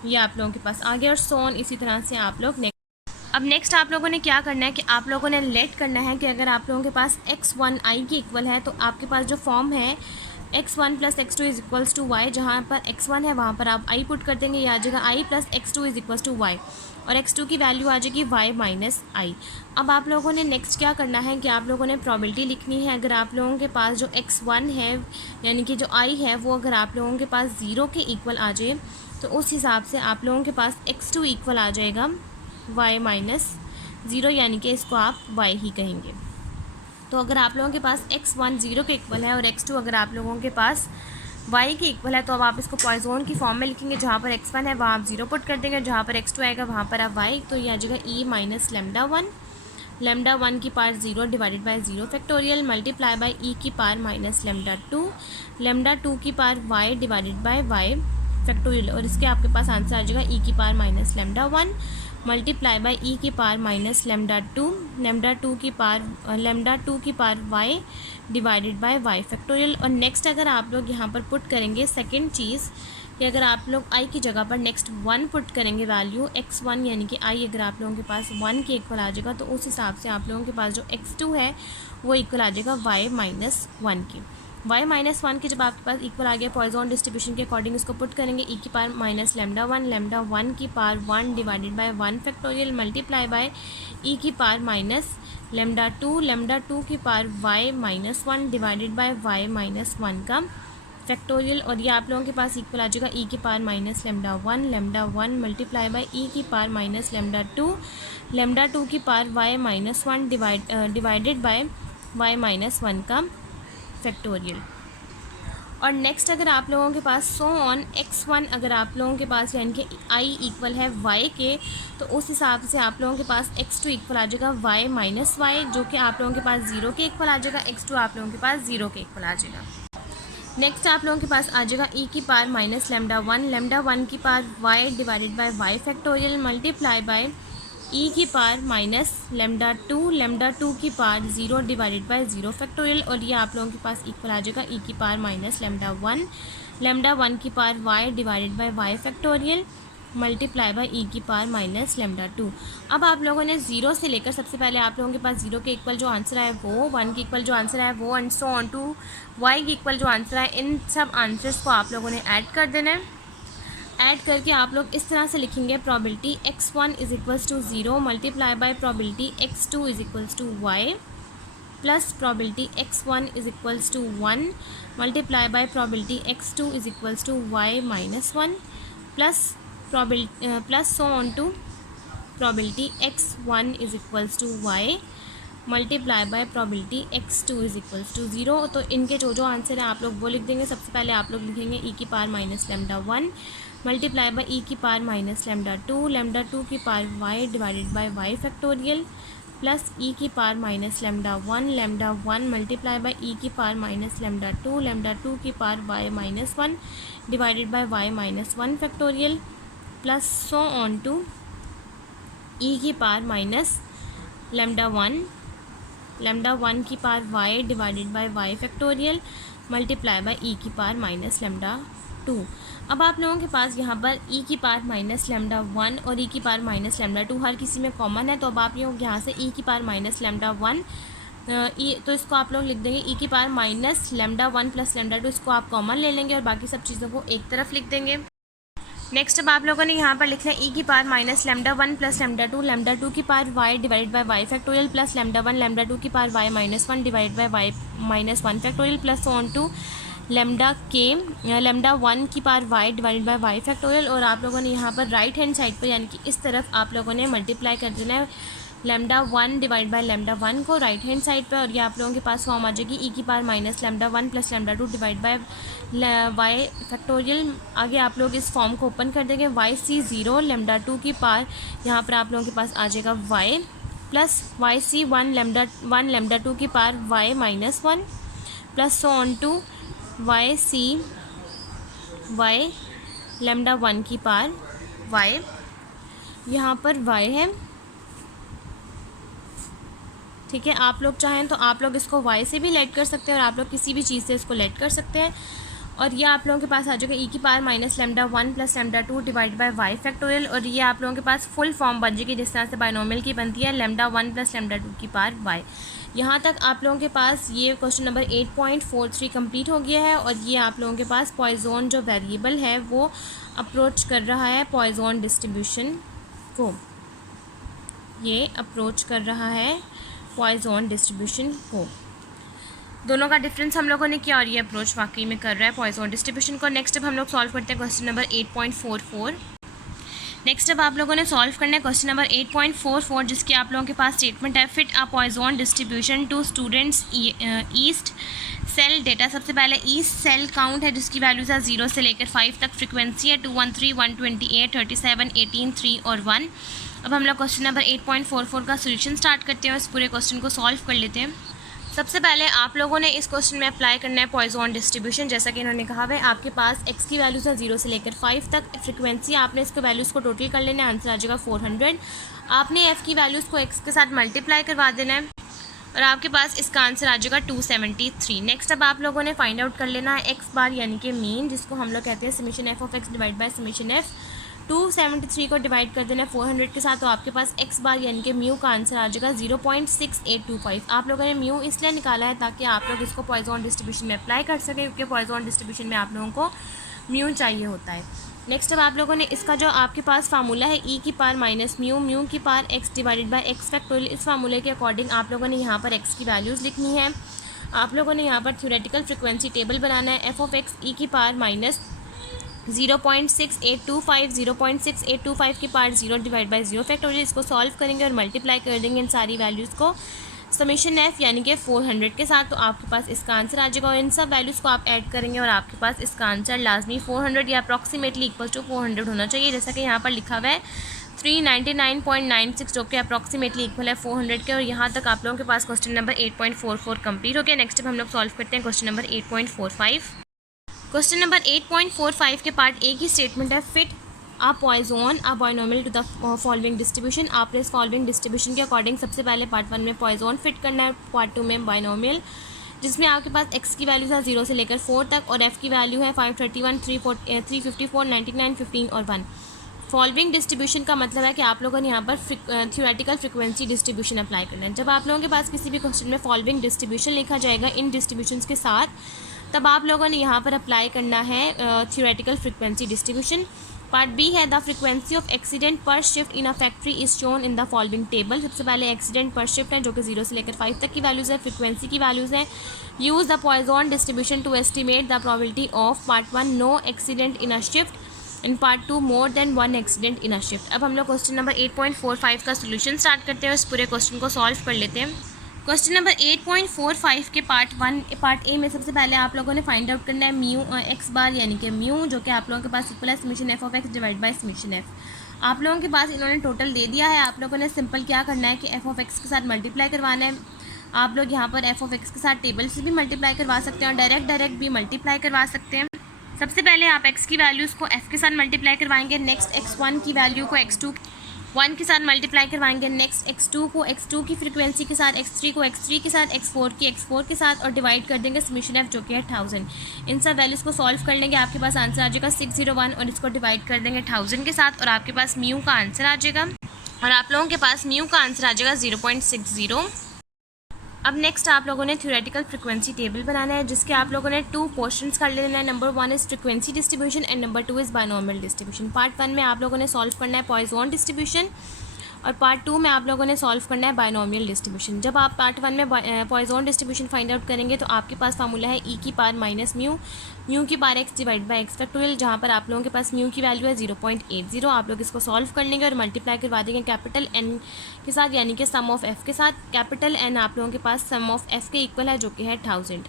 ये आप लोगों के पास आ गया, और सोन इसी तरह से आप लोग अब नेक्स्ट आप लोगों ने क्या करना है कि आप लोगों ने लेट करना है कि अगर आप लोगों के पास x1 i के इक्वल है तो आपके पास जो फॉर्म है x1 plus x2 is equals to y, जहाँ पर x1 है वहाँ पर आप i पुट कर देंगे, ये आ जाएगा i plus x2 is equals to y, और x2 की वैल्यू आ जाएगी y माइनस i। अब आप लोगों ने नेक्स्ट क्या करना है कि आप लोगों ने प्रोबेबिलिटी लिखनी है। अगर आप लोगों के पास जो x1 है यानी कि जो i है वो अगर आप लोगों के पास 0 के इक्वल आ जाए तो उस हिसाब से आप लोगों के पास x2 इक्वल आ जाएगा y माइनस 0, यानी कि इसको आप y ही कहेंगे। तो अगर आप लोगों के पास x1 0 के इक्वल है और x2 अगर आप लोगों के पास y के इक्वल है तो अब आप इसको पॉइजन की फॉर्म में लिखेंगे। जहाँ पर x1 है वहाँ आप 0 पुट कर देंगे, जहाँ पर x2 आएगा वहाँ पर आप y, तो ये आ जाएगा e माइनस λ1 की power 0 divided by 0 factorial multiply by e की पावर माइनस λ2 की power y divided by y factorial, और इसके आपके पास आंसर आ जाएगा e की power minus lambda 1 multiply by e की पावर माइनस लेमडा 2 की power y divided by y factorial. और नेक्स्ट अगर आप लोग यहाँ पर पुट करेंगे सेकेंड चीज़ कि अगर आप लोग i की जगह पर नेक्स्ट 1 पुट करेंगे वैल्यू x1, यानी कि i अगर आप लोगों के पास 1 के इक्वल आ जाएगा तो उस हिसाब से आप लोगों के पास जो x2 है वो इक्वल आ जाएगा y माइनस 1 की। y माइनस 1 के जब आपके पास इक्वल आ गया पॉइजन डिस्ट्रीब्यूशन के अकॉर्डिंग इसको पुट करेंगे e की पावर माइनस लेमडा 1 की power 1 divided by 1 factorial multiply by e की पावर माइनस लेमडा 2 की power y minus 1 divided by y minus 1 का फैक्टोरियल। और ये आप लोगों के पास इक्वल आ जाएगा e की power minus lambda 1 multiply by e की पावर माइनस लेमडा 2 की power y minus 1 divided by y minus 1 का फैक्टोरियल। और नेक्स्ट अगर आप लोगों के पास सो ऑन x1 अगर आप लोगों के पास यानी कि i इक्वल है y के, तो उस हिसाब से आप लोगों के पास x2 इक्वल आ जाएगा y माइनस वाई, जो कि आप लोगों के पास 0 के इक्वल आ जाएगा, x2 आप लोगों के पास 0 के इक्वल आ जाएगा। नेक्स्ट आप लोगों के पास आ जाएगा e की पावर माइनस लेमडा 1 की power y divided by y factorial multiply by e की पावर माइनस लेमडा 2 की पावर 0 डिवाइडेड बाय 0 फैक्टोरियल। और ये आप लोगों के पास इक्वल आ जाएगा e की पावर माइनस लेमडा 1 की power y divided by y factorial multiply by e की पावर माइनस लेमडा 2। अब आप लोगों ने 0 से लेकर सबसे पहले आप लोगों के पास 0 के इक्वल जो आंसर है वो, 1 के इक्वल जो आंसर है वो, and so on to y के इक्वल जो आंसर है, इन सब आंसर्स को आप लोगों ने ऐड कर देना है। ऐड करके आप लोग इस तरह से लिखेंगे probability x1 is equals to 0 multiply by probability x2 is equals to y plus probability x1 is equals to 1 multiply by probability x2 is equals to y minus 1 plus so on to probability x1 is equals to y multiply by probability x2 is equals to 0। तो इनके जो आंसर है आप लोग वो लिख देंगे। सबसे पहले आप लोग लिखेंगे e की power minus lambda 1 multiply by e की पावर माइनस लेमडा 2 की power y divided by y factorial plus e की power minus lambda 1 multiply by e की पावर माइनस लेमडा 2 की power y minus 1 divided by y minus 1 factorial plus so on to e की पावर माइनस लेमडा 1 की power y divided by y factorial multiply by e की पावर माइनस लेमडा 2। अब आप लोगों के पास यहाँ पर e की पावर माइनस लेमडा 1 और e की पावर माइनस लेमडा 2 हर किसी में कॉमन है, तो अब आप लोग यहाँ से e की पावर माइनस लेमडा 1 तो इसको आप लोग लिख देंगे e की power minus lambda 1 plus lambda 2, इसको आप कॉमन ले लेंगे और बाकी सब चीज़ों को एक तरफ लिख देंगे। नेक्स्ट अब आप लोगों ने यहाँ पर लिखना है e की power minus lambda 1 plus lambda 2 की power y divided by y factorial plus lambda 2 की power y minus 1 divided by y minus 1 factorial plus on to lambda 1 की power y divided by y factorial. और आप लोगों ने यहाँ पर राइट हैंड साइड पर यानी कि इस तरफ आप लोगों ने मल्टीप्लाई कर देना है लेमडा 1 डिवाइड बाय लेमडा 1 को राइट हैंड साइड पर, और ये आप लोगों के पास फॉर्म आ जाएगी e की power minus lambda 1 plus lambda 2 divide by y factorial. आगे आप लोग इस फॉर्म को ओपन कर देंगे yc0 लेमडा 2 की पावर यहाँ पर आप लोगों के पास आ जाएगा y प्लस yc1 लेमडा 2 की power y minus 1 plus so on to y lambda 1 की पावर y, यहाँ पर y है, ठीक है। आप लोग चाहें तो आप लोग इसको y से भी लेट कर सकते हैं और आप लोग किसी भी चीज़ से इसको लेट कर सकते हैं। और ये आप लोगों के पास आ जाएगा e की power minus lambda 1 plus lambda 2 divide by y factorial, और ये आप लोगों के पास फुल फॉर्म बन जाएगी जिस तरह से बायनोमियल की बनती है लेमडा 1 प्लस लेमडा 2 की पावर y। यहाँ तक आप लोगों के पास ये क्वेश्चन नंबर 8.43 कंप्लीट हो गया है। और ये आप लोगों के पास पॉइजन जो वेरिएबल है वो अप्रोच कर रहा है पॉइजन डिस्ट्रीब्यूशन को, ये अप्रोच कर रहा है पॉइजन डिस्ट्रीब्यूशन को। दोनों का डिफरेंस हम लोगों ने किया और ये अप्रोच वाकई में कर रहा है पॉइजन डिस्ट्रीब्यूशन को। नेक्स्ट अब हम लोग सॉल्व करते हैं क्वेश्चन नंबर 8.44। नेक्स्ट अब आप लोगों ने सॉल्व करना है क्वेश्चन नंबर 8.44 जिसकी आप लोगों के पास स्टेटमेंट है fit a Poisson distribution to students east sale data. सबसे पहले ईस्ट सेल काउंट है जिसकी वैल्यूज है 0 से लेकर 5 तक, फ्रीक्वेंसी है 213, 128, 37, 18, 3 और 1। अब हम लोग क्वेश्चन नंबर 8.44 का सोल्यूशन स्टार्ट करते हैं और इस पूरे क्वेश्चन को सॉल्व कर लेते हैं। सबसे पहले आप लोगों ने इस क्वेश्चन में अप्लाई करना है पॉइजन डिस्ट्रीब्यूशन। जैसा कि इन्होंने कहा है आपके पास एक्स की वैल्यूज़ है 0 से लेकर 5 तक, फ्रीक्वेंसी आपने इसके वैल्यूज़ को टोटल कर लेना है, आंसर आ जाएगा 400। आपने एफ़ की वैल्यूज़ को एक्स के साथ मल्टीप्लाई करवा देना है और आपके पास इसका आंसर आ जाएगा 273। नेक्स्ट अब आप लोगों ने फाइंड आउट कर लेना है एक्स बार यानी कि मीन, जिसको हम लोग कहते हैं summation F of x divide bye summation F. 273 को डिवाइड कर देना है 400 के साथ, तो आपके पास एक्स बार यानी कि म्यू का आंसर आ जाएगा 0.6825। आप लोगों ने म्यू इसलिए निकाला है ताकि आप लोग इसको पॉइजन डिस्ट्रीब्यूशन में अप्लाई कर सकें, क्योंकि पॉइजन डिस्ट्रीब्यूशन में आप लोगों को म्यू चाहिए होता है। नेक्स्ट अब आप लोगों ने इसका जो आपके पास फार्मूला है ई की पावर माइनस म्यू, म्यू की power x divided by x factorial, इस फार्मूले के अकॉर्डिंग आप लोगों ने यहाँ पर एक्स की वैल्यूज़ लिखनी है। आप लोगों ने यहाँ पर थ्योरेटिकल फ्रिक्वेंसी टेबल बनाना है। एफ ऑफ एक्स ई की पावर माइनस 0.6825, 0.6825 की पार्ट 0 डिवाइड बाई 0 फैक्टोरियल, इसको सॉल्व करेंगे और मल्टीप्लाई कर देंगे इन सारी वैल्यूज़ को समीशन एफ यानी कि 400 के साथ, तो आपके पास इसका आंसर आ जाएगा। और इन सब वैल्यूज़ को आप ऐड करेंगे और आपके पास इसका आंसर लाजमी 400 या अप्रॉक्सीमेटली इक्वल टू 400 होना चाहिए, जैसा कि यहाँ पर लिखा हुआ है 399.96, जो कि अप्रॉक्सीमेटली इक्वल है 400 के। और यहाँ तक आप लोगों के पास क्वेश्चन नंबर 8.44 कंप्लीट हो गया। नेक्स्ट अब हम लोग सॉल्व करते हैं क्वेश्चन नंबर 8.45। क्वेश्चन नंबर 8.45 के पार्ट ए की स्टेटमेंट है fit a Poisson a binomial to the following distribution. आपने इस फॉलोइंग डिस्ट्रीब्यूशन के अकॉर्डिंग सबसे पहले पार्ट 1 में पॉइजन फिट करना है, पार्ट 2 में बाइनोमियल, जिसमें आपके पास एक्स की वैल्यूज़ है 0 से लेकर 4 तक और एफ की वैल्यू है 531, 354, 99, 15 और 1। फॉलोइंग डिस्ट्रीब्यूशन का मतलब है कि आप लोगों ने यहाँ पर थ्योरेटिकल फ्रिक्वेंसी डिस्ट्रीब्यूशन अप्लाई करना है। जब आप लोगों के पास किसी भी क्वेश्चन में फॉलोइंग डिस्ट्रीब्यूशन लिखा जाएगा इन डिस्ट्रीब्यूशंस के साथ, तब आप लोगों ने यहाँ पर अप्लाई करना है theoretical frequency distribution. Part B है the frequency of accident per shift in a factory is shown in the following table. सबसे पहले एक्सीडेंट पर शिफ्ट है जो कि 0 से लेकर 5 तक की वैल्यूज़ है, फ्रिक्वेंसी की वैल्यूज़ है। Use the Poisson distribution to estimate the probability of part 1 no accident in a shift, in part 2 more than 1 accident in a shift. अब हम लोग क्वेश्चन नंबर 8.45 का सोल्यूशन स्टार्ट करते हैं, इस पूरे क्वेश्चन को सॉल्व कर लेते हैं। क्वेश्चन नंबर 8.45 के पार्ट ए में सबसे पहले आप लोगों ने फाइंड आउट करना है म्यू एक्स बार यानी कि म्यू, जो कि आप लोगों के पास इक्वल है summation F of x divide bye summation F. आप लोगों के पास इन्होंने टोटल दे दिया है, आप लोगों ने सिंपल क्या करना है कि एफ ऑफ एक्स के साथ मल्टीप्लाई करवाना है। आप लोग यहाँ पर एफ ऑफ एक्स के साथ टेबल से भी मल्टीप्लाई करवा सकते हैं और डायरेक्ट भी मल्टीप्लाई करवा सकते हैं। सबसे पहले आप एक्स की वैल्यूज़ को एफ के साथ मल्टीप्लाई करवाएंगे, नेक्स्ट x1 की वैल्यू को x2 1 के साथ मल्टीप्लाई करवाएंगे, नेक्स्ट x2 को x2 की फ्रीक्वेंसी के साथ, x3 को x3 के साथ, x4 के साथ और डिवाइड कर देंगे समीशन एफ जो कि है 1000। इन सब वैल्यूज़ को सॉल्व कर लेंगे, आपके पास आंसर आ जाएगा 601 और इसको डिवाइड कर देंगे 1000 के साथ और आपके पास म्यू का आंसर आ जाएगा और आप लोगों के पास म्यू का आंसर आ जाएगा 0.60। अब नेक्स्ट आप लोगों ने थ्योरेटिकल फ्रिक्वेंसी टेबल बनाना है, जिसके आप लोगों ने 2 पोर्शंस कर लेना है। Number 1 is frequency distribution and number 2 is binomial distribution. Part 1 में आप लोगों ने सॉल्व करना है पॉइजन डिस्ट्रीब्यूशन और पार्ट 2 में आप लोगों ने सॉल्व करना है बाइनोमियल डिस्ट्रीब्यूशन। जब आप पार्ट 1 में पॉइजन डिस्ट्रीब्यूशन फाइंड आउट करेंगे तो आपके पास फार्मूला है ई की पावर माइनस म्यू, म्यू की power x divide bye x factorial, जहाँ पर आप लोगों के पास म्यू की वैल्यू है 0.80। आप लोग इसको सॉल्व कर लेंगे और मल्टीप्लाई करवा देंगे कैपिटल एन के साथ यानी कि सम ऑफ एफ के साथ। कैपिटल एन आप लोगों के पास सम ऑफ एफ के इक्वल है जो कि है 1000।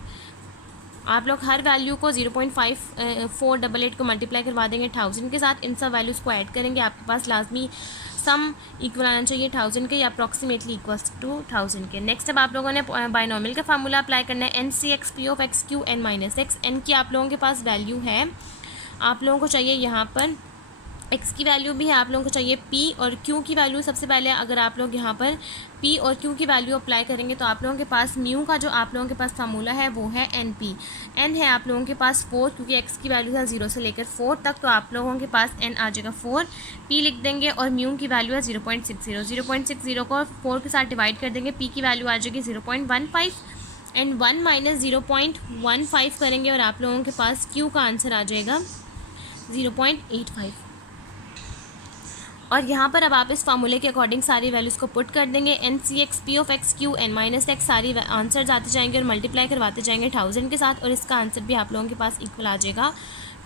आप लोग हर वैल्यू को 0.5488 को मल्टीप्लाई करवा देंगे 1000 के साथ, इन सब वैल्यूज़ को ऐड करेंगे, आपके पास लाजमी सम इक्वल आना चाहिए 1000 के या अप्रॉक्सीमेटली इक्वल्स टू 1000 के। नेक्स्ट अब आप लोगों ने बाइनोमियल का फार्मूला अप्लाई करना है N C X P of X Q N minus X. N की आप लोगों के पास वैल्यू है, आप लोगों को चाहिए यहाँ पर एक्स की वैल्यू भी है, आप लोगों को चाहिए पी और क्यू की वैल्यू। सबसे पहले अगर आप लोग यहाँ पर पी और क्यू की वैल्यू अप्लाई करेंगे तो आप लोगों के पास म्यू का जो आप लोगों के पास फार्मूला है वो है एन पी। एन है आप लोगों के पास 4, क्योंकि एक्स की वैल्यू है 0 से लेकर 4 तक, तो आप लोगों के पास एन आ जाएगा 4। पी लिख देंगे और म्यू की वैल्यू है 0.60। 0.60 को 4 के साथ डिवाइड कर देंगे, पी की वैल्यू आ जाएगी 0.15 एंड 1 माइनस 0.15 करेंगे और आप लोगों के पास क्यू का आंसर आ जाएगा 0.85। और यहाँ पर अब आप इस फार्मूले के अकॉर्डिंग सारी वैल्यूज़ को पुट कर देंगे, N C X P of X Q N minus X, सारी आंसर आते जाएंगे और मल्टीप्लाई करवाते जाएंगे 1000 के साथ और इसका आंसर भी आप लोगों के पास इक्वल आ जाएगा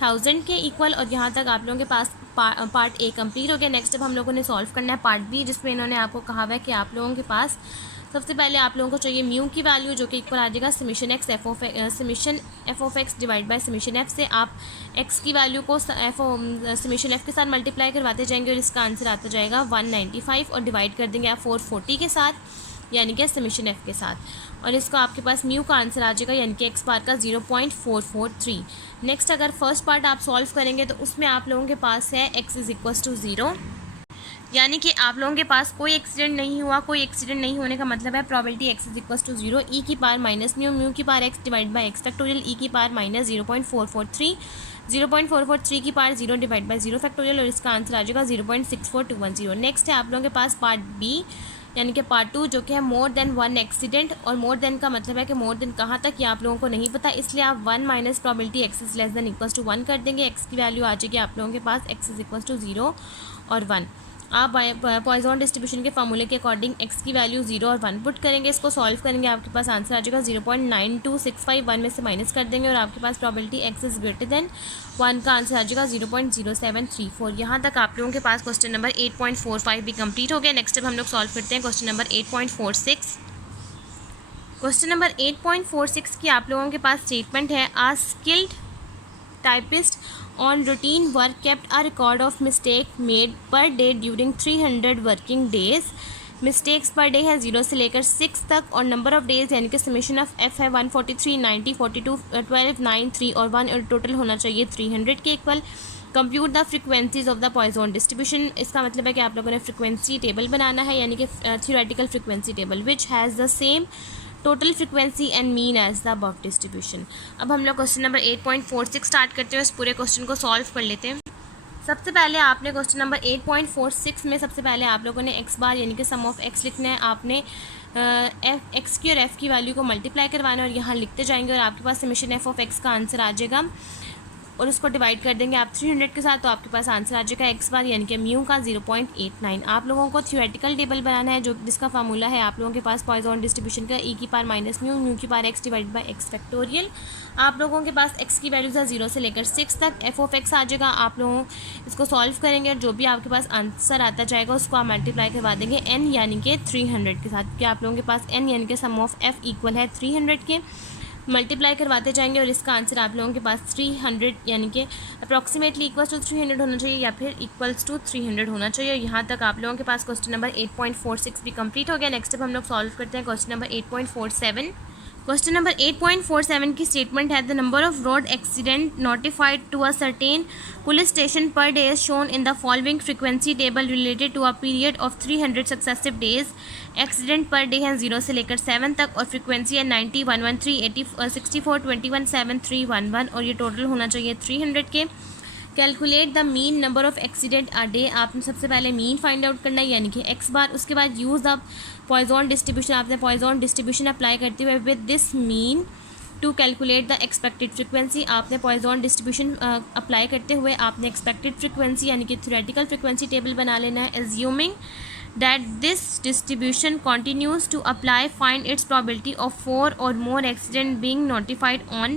1000 के इक्वल। और यहाँ तक आप लोगों के पास पार्ट ए कंप्लीट हो गया। नेक्स्ट अब हम लोगों ने सॉल्व करना है पार्ट बी, जिसमें इन्होंने आपको कहा हुआ है कि आप लोगों के पास सबसे पहले आप लोगों को चाहिए म्यू की वैल्यू जो कि इक्वल आ जाएगा summation F of x divide bye summation F से। आप एक्स की वैल्यू को समीशन एफ के साथ मल्टीप्लाई करवाते जाएंगे और इसका आंसर आता जाएगा 195 और डिवाइड कर देंगे आप 440 के साथ। यानी कि समेशन एफ के साथ, और इसका आपके पास म्यू का आंसर आ जाएगा यानी कि एक्स बार का 0.443। नेक्स्ट अगर फर्स्ट पार्ट आप सॉल्व करेंगे तो उसमें आप लोगों के पास है एक्स इज इक्वल टू 0, यानी कि आप लोगों के पास कोई एक्सीडेंट नहीं हुआ। कोई एक्सीडेंट नहीं होने का मतलब है probability x is equal to 0 e की पावर माइनस म्यू, म्यू की power x divide by x factorial e की पावर माइनस 0.443, 0.443 की पावर 0 डिवाइड बाई 0 फैक्टोरियल, और इसका आंसर आ जाएगा 0.64210। नेक्स्ट है आप लोगों के पास पार्ट बी यानी कि पार्ट 2 जो कि है मोर देन वन एक्सीडेंट, और मोर देन का मतलब है कि मोर देन कहाँ तक ये आप लोगों को नहीं पता, इसलिए आप 1 minus probability x is less than equal to 1 कर देंगे। एक्स की वैल्यू आ जाएगी आप लोगों के पास एक्स इज इक्वल टू 0 और 1। आप पॉइजन डिस्ट्रीब्यूशन के फार्मूले के अकॉर्डिंग एक्स की वैल्यू 0 और 1 पुट करेंगे, इसको सॉल्व करेंगे, आपके पास आंसर आ जाएगा 0.92651 में से माइनस कर देंगे और आपके पास probability x is greater than 1 का आंसर आ जाएगा 0.0734। यहाँ तक आप लोगों के पास क्वेश्चन नंबर 8.45 भी कंप्लीट हो गया। नेक्स्ट अब हम लोग सॉल्व करते हैं क्वेश्चन नंबर 8.46। क्वेश्चन नंबर 8.46 की आप लोगों के पास स्टेटमेंट है, a skilled typist on routine work kept a record of mistake made per day during 300 working days। Mistakes पर डे है 0 से लेकर 6 तक, और नंबर ऑफ डेज यानी कि समेशन ऑफ एफ है 143, 90, 42, 12, 9, 3 और 1, और टोटल होना चाहिए 300 के equal. Compute the frequencies of the Poisson distribution, इसका मतलब है कि आप लोगों ने फ्रिक्वेंसी टेबल बनाना है, यानी कि theoretical frequency table which has the same total frequency and mean as the above distribution. अब हम लोग क्वेश्चन नंबर 8.46 स्टार्ट करते हैं, इस पूरे क्वेश्चन को सॉल्व कर लेते हैं। सबसे पहले आपने क्वेश्चन नंबर 8.46 में सबसे पहले आप लोगों ने एक्स बार यानी कि सम ऑफ एक्स लिखना है। आपने एक्स की और एफ़ की वैल्यू को मल्टीप्लाई करवाना है और यहाँ लिखते जाएंगे और आपके पास समेशन एफ ऑफ एक्स का आंसर आ जाएगा, और उसको डिवाइड कर देंगे आप 300 के साथ, तो आपके पास आंसर आ जाएगा एक्स बार यानी कि म्यू का 0.89। आप लोगों को थ्योरेटिकल टेबल बनाना है जो जिसका फार्मूला है आप लोगों के पास पॉइजन डिस्ट्रीब्यूशन का ई की पावर माइनस म्यू, म्यू की power x divide by x factorial. आप लोगों के पास एक्स की वैल्यूज़ है 0 से लेकर 6 तक, एफ ऑफ एक्स आ जाएगा। आप लोगों इसको सॉल्व करेंगे और जो भी आपके पास आंसर आता जाएगा उसको आप मल्टीप्लाई करवा देंगे एन यानी कि 300 के साथ, कि आप लोगों के पास एन यानी कि सम ऑफ एफ इक्वल है 300 के, मल्टीप्लाई करवाते जाएंगे और इसका आंसर आप लोगों के पास 300 यानी कि अप्रॉक्सीमेटली इक्वल्स टू 300 होना चाहिए या फिर इक्वल्स टू 300 होना चाहिए। यहाँ तक आप लोगों के पास क्वेश्चन नंबर 8.46 भी कंप्लीट हो गया। नेक्स्ट अब हम लोग सॉल्व करते हैं क्वेश्चन नंबर 8.47। क्वेश्चन नंबर 8.47 की स्टेटमेंट है, the number of road accident notified to a certain police station per day is shown in the following frequency table related to a period of 300 successive days. Accident per day है 0 से लेकर 7 तक और फ्रिक्वेंसी है 90, 113, 80, 64, 21, 7, 3, 1, 1, और ये टोटल होना चाहिए 300 के। Calculate the mean number of accident a day, आपने सबसे पहले मीन फाइंड आउट करना है यानी कि एक्स बार, उसके बाद यूज़ द पॉइजन डिस्ट्रीब्यूशन, आपने पॉइजन डिस्ट्रीब्यूशन अप्लाई करते हुए with this mean to calculate the expected frequency, आपने पॉइजन डिस्ट्रीब्यूशन अप्लाई करते हुए आपने एक्सपेक्टेड फ्रिक्वेंसी यानी कि थ्योरेटिकल फ्रिक्वेंसी टेबल बना लेना है। Assuming that this distribution continues to apply, find its probability of 4 or more accident being notified on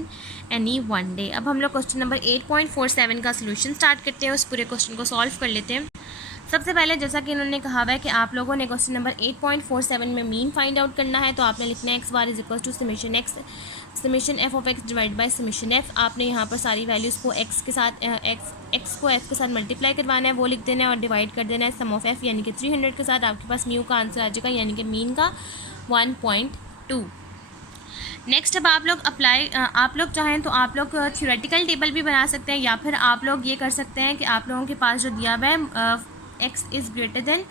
any one day। अब हम लोग क्वेश्चन नंबर 8.47 का सोल्यूशन स्टार्ट करते हैं, उस पूरे क्वेश्चन को सॉल्व कर लेते हैं। सबसे पहले जैसा कि इन्होंने कहा हुआ है कि आप लोगों ने क्वेश्चन नंबर 8.47 में मीन फाइंड आउट करना है, तो आपने लिखना है x bar is equal to summation x summation f of x divide by summation f. आपने यहाँ पर सारी वैल्यूज़ को एक्स के साथ एक्स को एफ के साथ मल्टीप्लाई करवाना है, वो लिख देना है और डिवाइड कर देना है सम ऑफ एफ यानी कि 300 के साथ। आपके पास म्यू का आंसर आ जाएगा यानी कि मीन का 1.2। नेक्स्ट अब आप लोग चाहें तो आप लोग थ्योरेटिकल टेबल भी बना सकते हैं या फिर आप लोग ये कर सकते हैं कि आप लोगों के पास जो दिया हुआ है x is greater than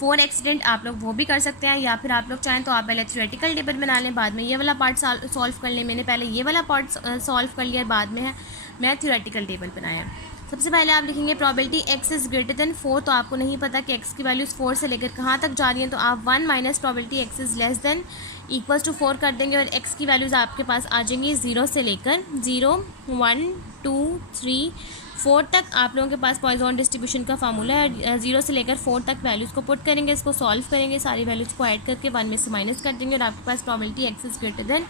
4 accident, आप लोग वो भी कर सकते हैं, या फिर आप लोग चाहें तो आप पहले थ्योरेटिकल टेबल बना लें, बाद में ये वाला पार्ट सॉल्व कर लें। मैंने पहले ये वाला पार्ट सॉल्व कर लिया, बाद में मैं थ्योरेटिकल टेबल बनाया। सबसे पहले आप लिखेंगे probability x is greater than 4, तो आपको नहीं पता कि एक्स की वैल्यूज़ 4 से लेकर कहाँ तक जा रही हैं, तो आप 1 minus probability x is less than equals to 4 कर देंगे और एक्स की वैल्यूज़ आपके पास आ जाएंगी 0 से लेकर 0, 1, 2, 3, 4 तक। आप लोगों के पास पॉइजन डिस्ट्रीब्यूशन का फार्मूला है, 0 से लेकर 4 तक वैल्यूज़ को पुट करेंगे, इसको सॉल्व करेंगे, सारी वैल्यूज़ को ऐड करके 1 में से माइनस कर देंगे और आपके पास probability x is greater than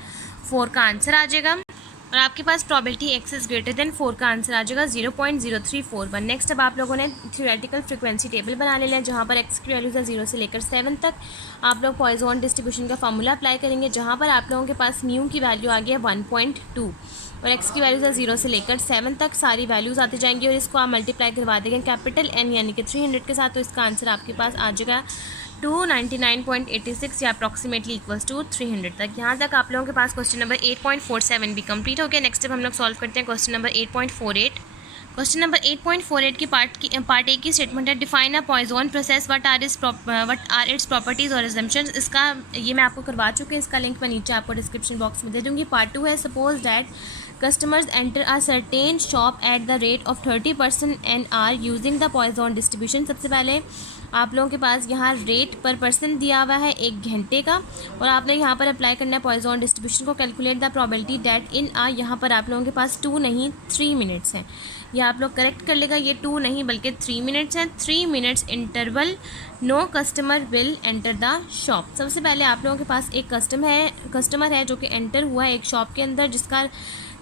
4 का आंसर आ जाएगा, और आपके पास probability x is greater than 4 का आंसर आ जाएगा 0.0341। नेक्स्ट अब आप लोगों ने थ्योरेटिकल फ्रिक्वेंसी टेबल बना लेना है जहाँ पर एक्स की वैल्यूज़ है 0 से लेकर 7 तक। आप लोग पॉइजन डिस्ट्रीब्यूशन का फार्मूला अप्लाई करेंगे जहाँ पर आप लोगों के पास म्यू की वैल्यू आ गई है 1.2, और x की वैल्यूज़ है 0 से लेकर 7 तक सारी वैल्यूज़ आती जाएंगी और इसको आप मल्टीप्लाई करवा देंगे कैपिटल N यानी कि 300 के साथ, तो इसका आंसर आपके पास आ जाएगा 299.86 या अप्रॉक्सीमेटली इक्वल्स टू 300 तक। यहाँ तक आप लोगों के पास क्वेश्चन नंबर 8.47 भी कंप्लीट हो गया। नेक्स्ट अब हम लोग सॉल्व करते हैं क्वेश्चन नंबर 8.48। क्वेश्चन नंबर 8.48 की पार्ट ए की स्टेटमेंट है define a Poisson process what are its properties और एजम्पशंस। इसका ये मैं आपको करवा चुकी हूँ, इसका लिंक मैं नीचे आपको डिस्क्रिप्शन बॉक्स में दे दूँगी। पार्ट 2 है suppose that customers enter a certain shop at the rate of 30% and are using the Poisson distribution। सबसे पहले आप लोगों के पास यहाँ रेट पर पर्सन दिया हुआ है 1 घंटे का और आपने यहाँ पर अप्लाई करना है पॉइजन डिस्ट्रीब्यूशन को। कैलकुलेट द प्रोबेबिलिटी डेट इन यहाँ पर आप लोगों के पास 2 नहीं 3 मिनट्स हैं। ये आप लोग करेक्ट कर लेगा, ये 2 नहीं बल्कि 3 मिनट्स हैं। 3 minutes interval no customer will enter the shop. सबसे पहले आप लोगों के पास एक कस्टमर है जो कि एंटर हुआ है एक शॉप के अंदर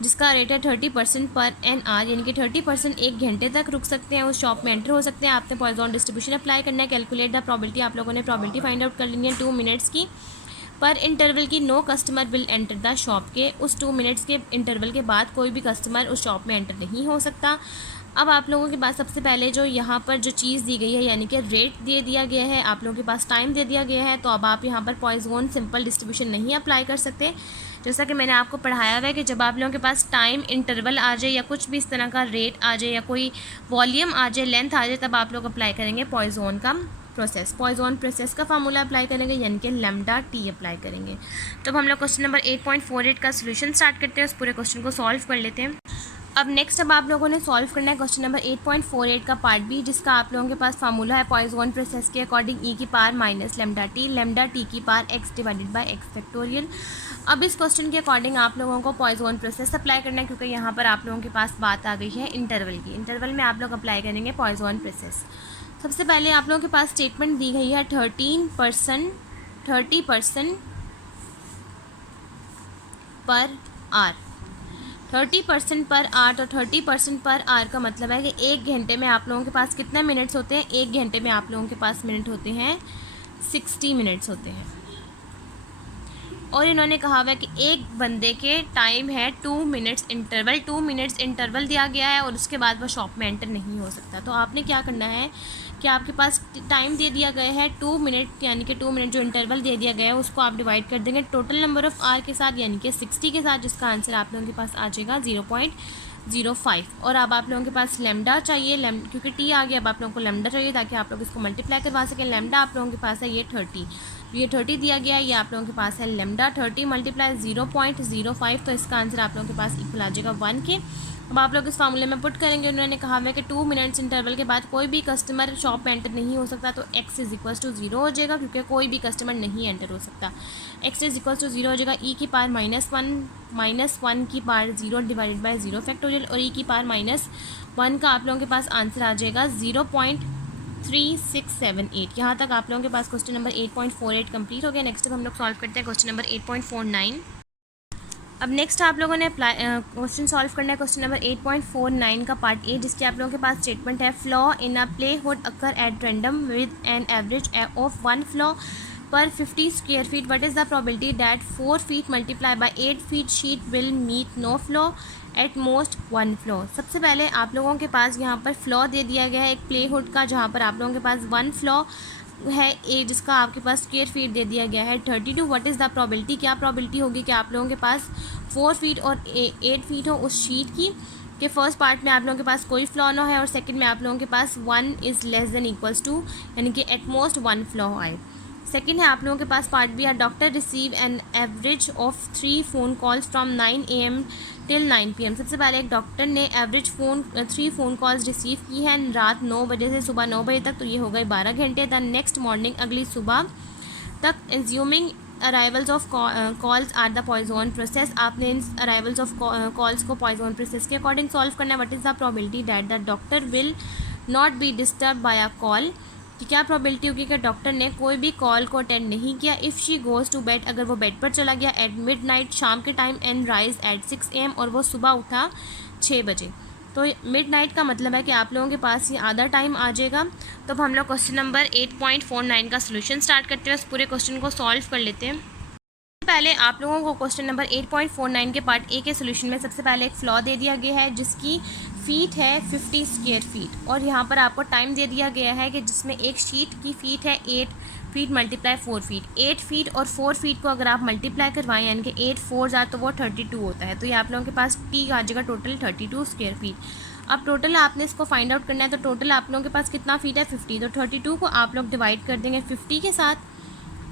जिसका रेट है 30% पर एन आर, यानी कि 30% 1 घंटे तक रुक सकते हैं उस शॉप में, एंटर हो सकते हैं। आपने पॉइजन डिस्ट्रीब्यूशन अप्लाई करना है। कैलकुलेट द प्रोबेबिलिटी, आप लोगों ने प्रोबेबिलिटी फाइंड आउट कर लेनी है 2 मिनट्स की पर इंटरवल की। No customer will enter the shop के उस 2 मिनट्स के इंटरवल के बाद कोई भी कस्टमर उस शॉप में एंटर नहीं हो सकता। अब आप लोगों के पास सबसे पहले जो यहाँ पर जो चीज़ दी गई है यानी कि रेट दे दिया गया है, आप लोगों के पास टाइम दे दिया गया है, तो अब आप यहाँ पर पॉइजन सिंपल डिस्ट्रीब्यूशन नहीं अप्लाई कर सकते। जैसा कि मैंने आपको पढ़ाया हुआ है कि जब आप लोगों के पास टाइम इंटरवल आ जाए या कुछ भी इस तरह का रेट आ जाए या कोई वॉल्यूम आ जाए, लेंथ आ जाए, तब आप लोग अप्लाई करेंगे पॉइजन का प्रोसेस। पॉइजन प्रोसेस का फार्मूला अप्लाई करेंगे यानी कि लैम्डा टी अप्लाई करेंगे। तो हम लोग क्वेश्चन नंबर 8.48 का सोल्यूशन स्टार्ट करते हैं, उस पूरे क्वेश्चन को सॉल्व कर लेते हैं। अब आप लोगों ने सॉल्व करना है क्वेश्चन नंबर 8.48 का पार्ट बी, जिसका आप लोगों के पास फार्मूला है पॉइजन प्रोसेस के अकॉर्डिंग ई की पावर माइनस लेमडा टी की power x divided by x factorial. अब इस क्वेश्चन के अकॉर्डिंग आप लोगों को पॉइजन प्रोसेस अप्लाई करना है क्योंकि यहाँ पर आप लोगों के पास बात आ गई है इंटरवल की। इंटरवल में आप लोग अप्लाई करेंगे पॉइजन प्रोसेस। सबसे पहले आप लोगों के पास स्टेटमेंट दी गई है 30% पर आर। 30% पर आर, तो 30% पर आर का मतलब है कि 1 घंटे में आप लोगों के पास कितने मिनट्स होते हैं? 1 घंटे में आप लोगों के पास मिनट होते हैं 60 मिनट्स होते हैं। और इन्होंने कहा हुआ है कि एक बंदे के टाइम है 2 मिनट्स इंटरवल। 2 मिनट्स इंटरवल दिया गया है और उसके बाद वो शॉप में एंटर नहीं हो सकता। तो आपने क्या करना है कि आपके पास टाइम दे दिया गया है 2 मिनट, यानी कि 2 मिनट जो इंटरवल दे दिया गया है उसको आप डिवाइड कर देंगे टोटल नंबर ऑफ़ आर के साथ, यानी कि 60 के साथ, जिसका आंसर आप लोगों के पास आ जाएगा 0.05। और अब आप लोगों के पास लेमडा चाहिए, क्योंकि टी आ गया, अब आप लोगों को लेमडा चाहिए ताकि आप लोग इसको मल्टीप्लाई करवा सकें। लेमडा आप लोगों के पास है ये 30, ये 30 दिया गया है, ये आप लोगों के पास है लेमडा 30 मल्टीप्लाई 0.05, तो इसका आंसर आप लोगों के पास इक्वल आ जाएगा 1 के। अब आप लोग इस फार्मूले में पुट करेंगे। उन्होंने कहा है कि 2 मिनट्स इंटरवल के बाद कोई भी कस्टमर शॉप में एंटर नहीं हो सकता, तो x इज इक्वल्स टू 0 हो जाएगा क्योंकि कोई भी कस्टमर नहीं एंटर हो सकता। x इज इक्वल्स टू 0 हो जाएगा e की पावर -1 की पावर 0 डिवाइडेड बाय 0 फैक्टोरियल, और e की पावर -1 का आप लोगों के पास आंसर आ जाएगा 0.3678। यहाँ तक आप लोगों के पास क्वेश्चन नंबर 8.48 कंप्लीट हो गया। नेक्स्ट हम लोग सॉल्व करते हैं क्वेश्चन नंबर 8.49। अब नेक्स्ट आप लोगों ने क्वेश्चन सॉल्व करना है क्वेश्चन नंबर 8.49 का पार्ट ए, जिसके आप लोगों के पास स्टेटमेंट है flaw in a plywood occur at random with an average of 1 flaw per 50 square feet. What is the probability that 4 feet multiply by 8 feet sheet will meet no flaw at most 1 flaw. सबसे पहले आप लोगों के पास यहाँ पर फ्लॉ दे दिया गया है एक प्ले हुड का, जहाँ पर आप लोगों के पास 1 फ्लॉ है ए, जिसका आपके पास स्क्वायर फीट दे दिया गया है 32। व्हाट इज़ द प्रोबेबिलिटी, क्या प्रोबेबिलिटी होगी कि आप लोगों के पास 4 फीट और 8 फीट हो उस शीट की, कि फर्स्ट पार्ट में आप लोगों के पास कोई फ्लॉ ना है और सेकंड में आप लोगों के पास 1 is less than equals to, यानी कि एटमोस्ट 1 फ्लॉ आए। सेकंड है आप लोगों के पास पार्ट बी है doctor receive an average of 3 phone calls from 9 AM till 9 PM। सबसे पहले एक डॉक्टर ने एवरेज 3 फ़ोन कॉल्स रिसीव की हैं रात 9 बजे से सुबह 9 बजे तक, तो ये हो गए 12 घंटे। द नेक्स्ट मॉर्निंग, अगली सुबह तक, assuming arrivals of calls are the Poisson process. आपने इन अराइवल्स ऑफ कॉल्स को पॉइजन प्रोसेस के अकॉर्डिंग सॉल्व करना है। What is the probability that the doctor will not be disturb by a call, कि क्या प्रोबेबिलिटी होगी कि डॉक्टर ने कोई भी कॉल को अटेंड नहीं किया। If she goes to bed, अगर वो बेड पर चला गया एट मिड नाइट, शाम के time, and rise at 6 AM, और वो सुबह उठा 6 बजे। तो मिड नाइट का मतलब है कि आप लोगों के पास ये आधा टाइम आ जाएगा। तो अब हम लोग क्वेश्चन नंबर 8.49 का सोल्यूशन स्टार्ट करते हैं, उस पूरे क्वेश्चन को सॉल्व कर लेते हैं। पहले आप लोगों को क्वेश्चन नंबर 8.49 के पार्ट ए के सोल्यूशन में सबसे पहले एक फ्लॉ दे दिया गया है जिसकी फीट है 50 स्क्वायर फीट, और यहाँ पर आपको टाइम दे दिया गया है कि जिसमें एक शीट की फीट है 8 फीट मल्टीप्लाई 4 फीट। 8 फीट और 4 फीट को अगर आप मल्टीप्लाई करवाएं यानी कि 8 4 ज़्यादा तो वो 32 होता है, तो ये आप लोगों के पास टी आ जाएगा टोटल 32 स्क्वायर फीट। अब टोटल आपने इसको फाइंड आउट करना है, तो टोटल आप लोगों के पास कितना फीट है 50, तो 32 को आप लोग डिवाइड कर देंगे 50 के साथ,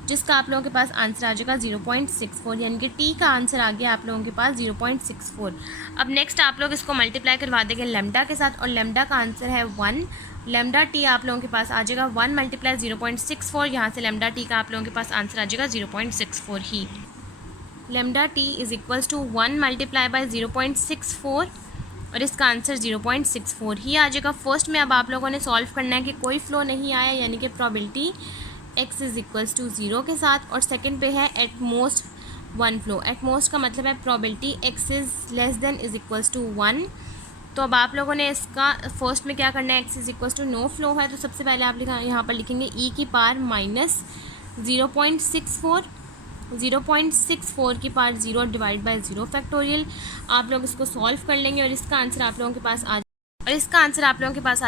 जिसका आप लोगों के पास आंसर आ जाएगा 0.64, यानी कि टी का आंसर आ गया आप लोगों के पास 0.64। अब नेक्स्ट आप लोग इसको मल्टीप्लाई करवा देंगे लेमडा के साथ, और लेमडा का आंसर है 1। लेमडा टी आप लोगों के पास आ जाएगा 1 मल्टीप्लाई 0.64, यहाँ से लेमडा टी का आप लोगों के पास आंसर आ जाएगा 0.64 ही। Lambda t is equals to 1 multiply by 0.64 और इसका आंसर 0.64 ही आ जाएगा। फर्स्ट में अब आप लोगों ने सॉल्व करना है कि कोई फ्लो नहीं आया, यानी कि probability x is equals to 0 के साथ, और सेकंड पे है at most 1 flaw. At most का मतलब है probability x is less than is equals to 1। तो अब आप लोगों ने इसका फर्स्ट में क्या करना है, x is equals to no flaw है, तो सबसे पहले आप यहाँ पर लिखेंगे e की पावर माइनस 0.64, 0.64 की पावर 0 डिवाइड बाई 0 फैक्टोरियल। आप लोग इसको सॉल्व कर लेंगे और इसका आंसर आप लोगों के पास आ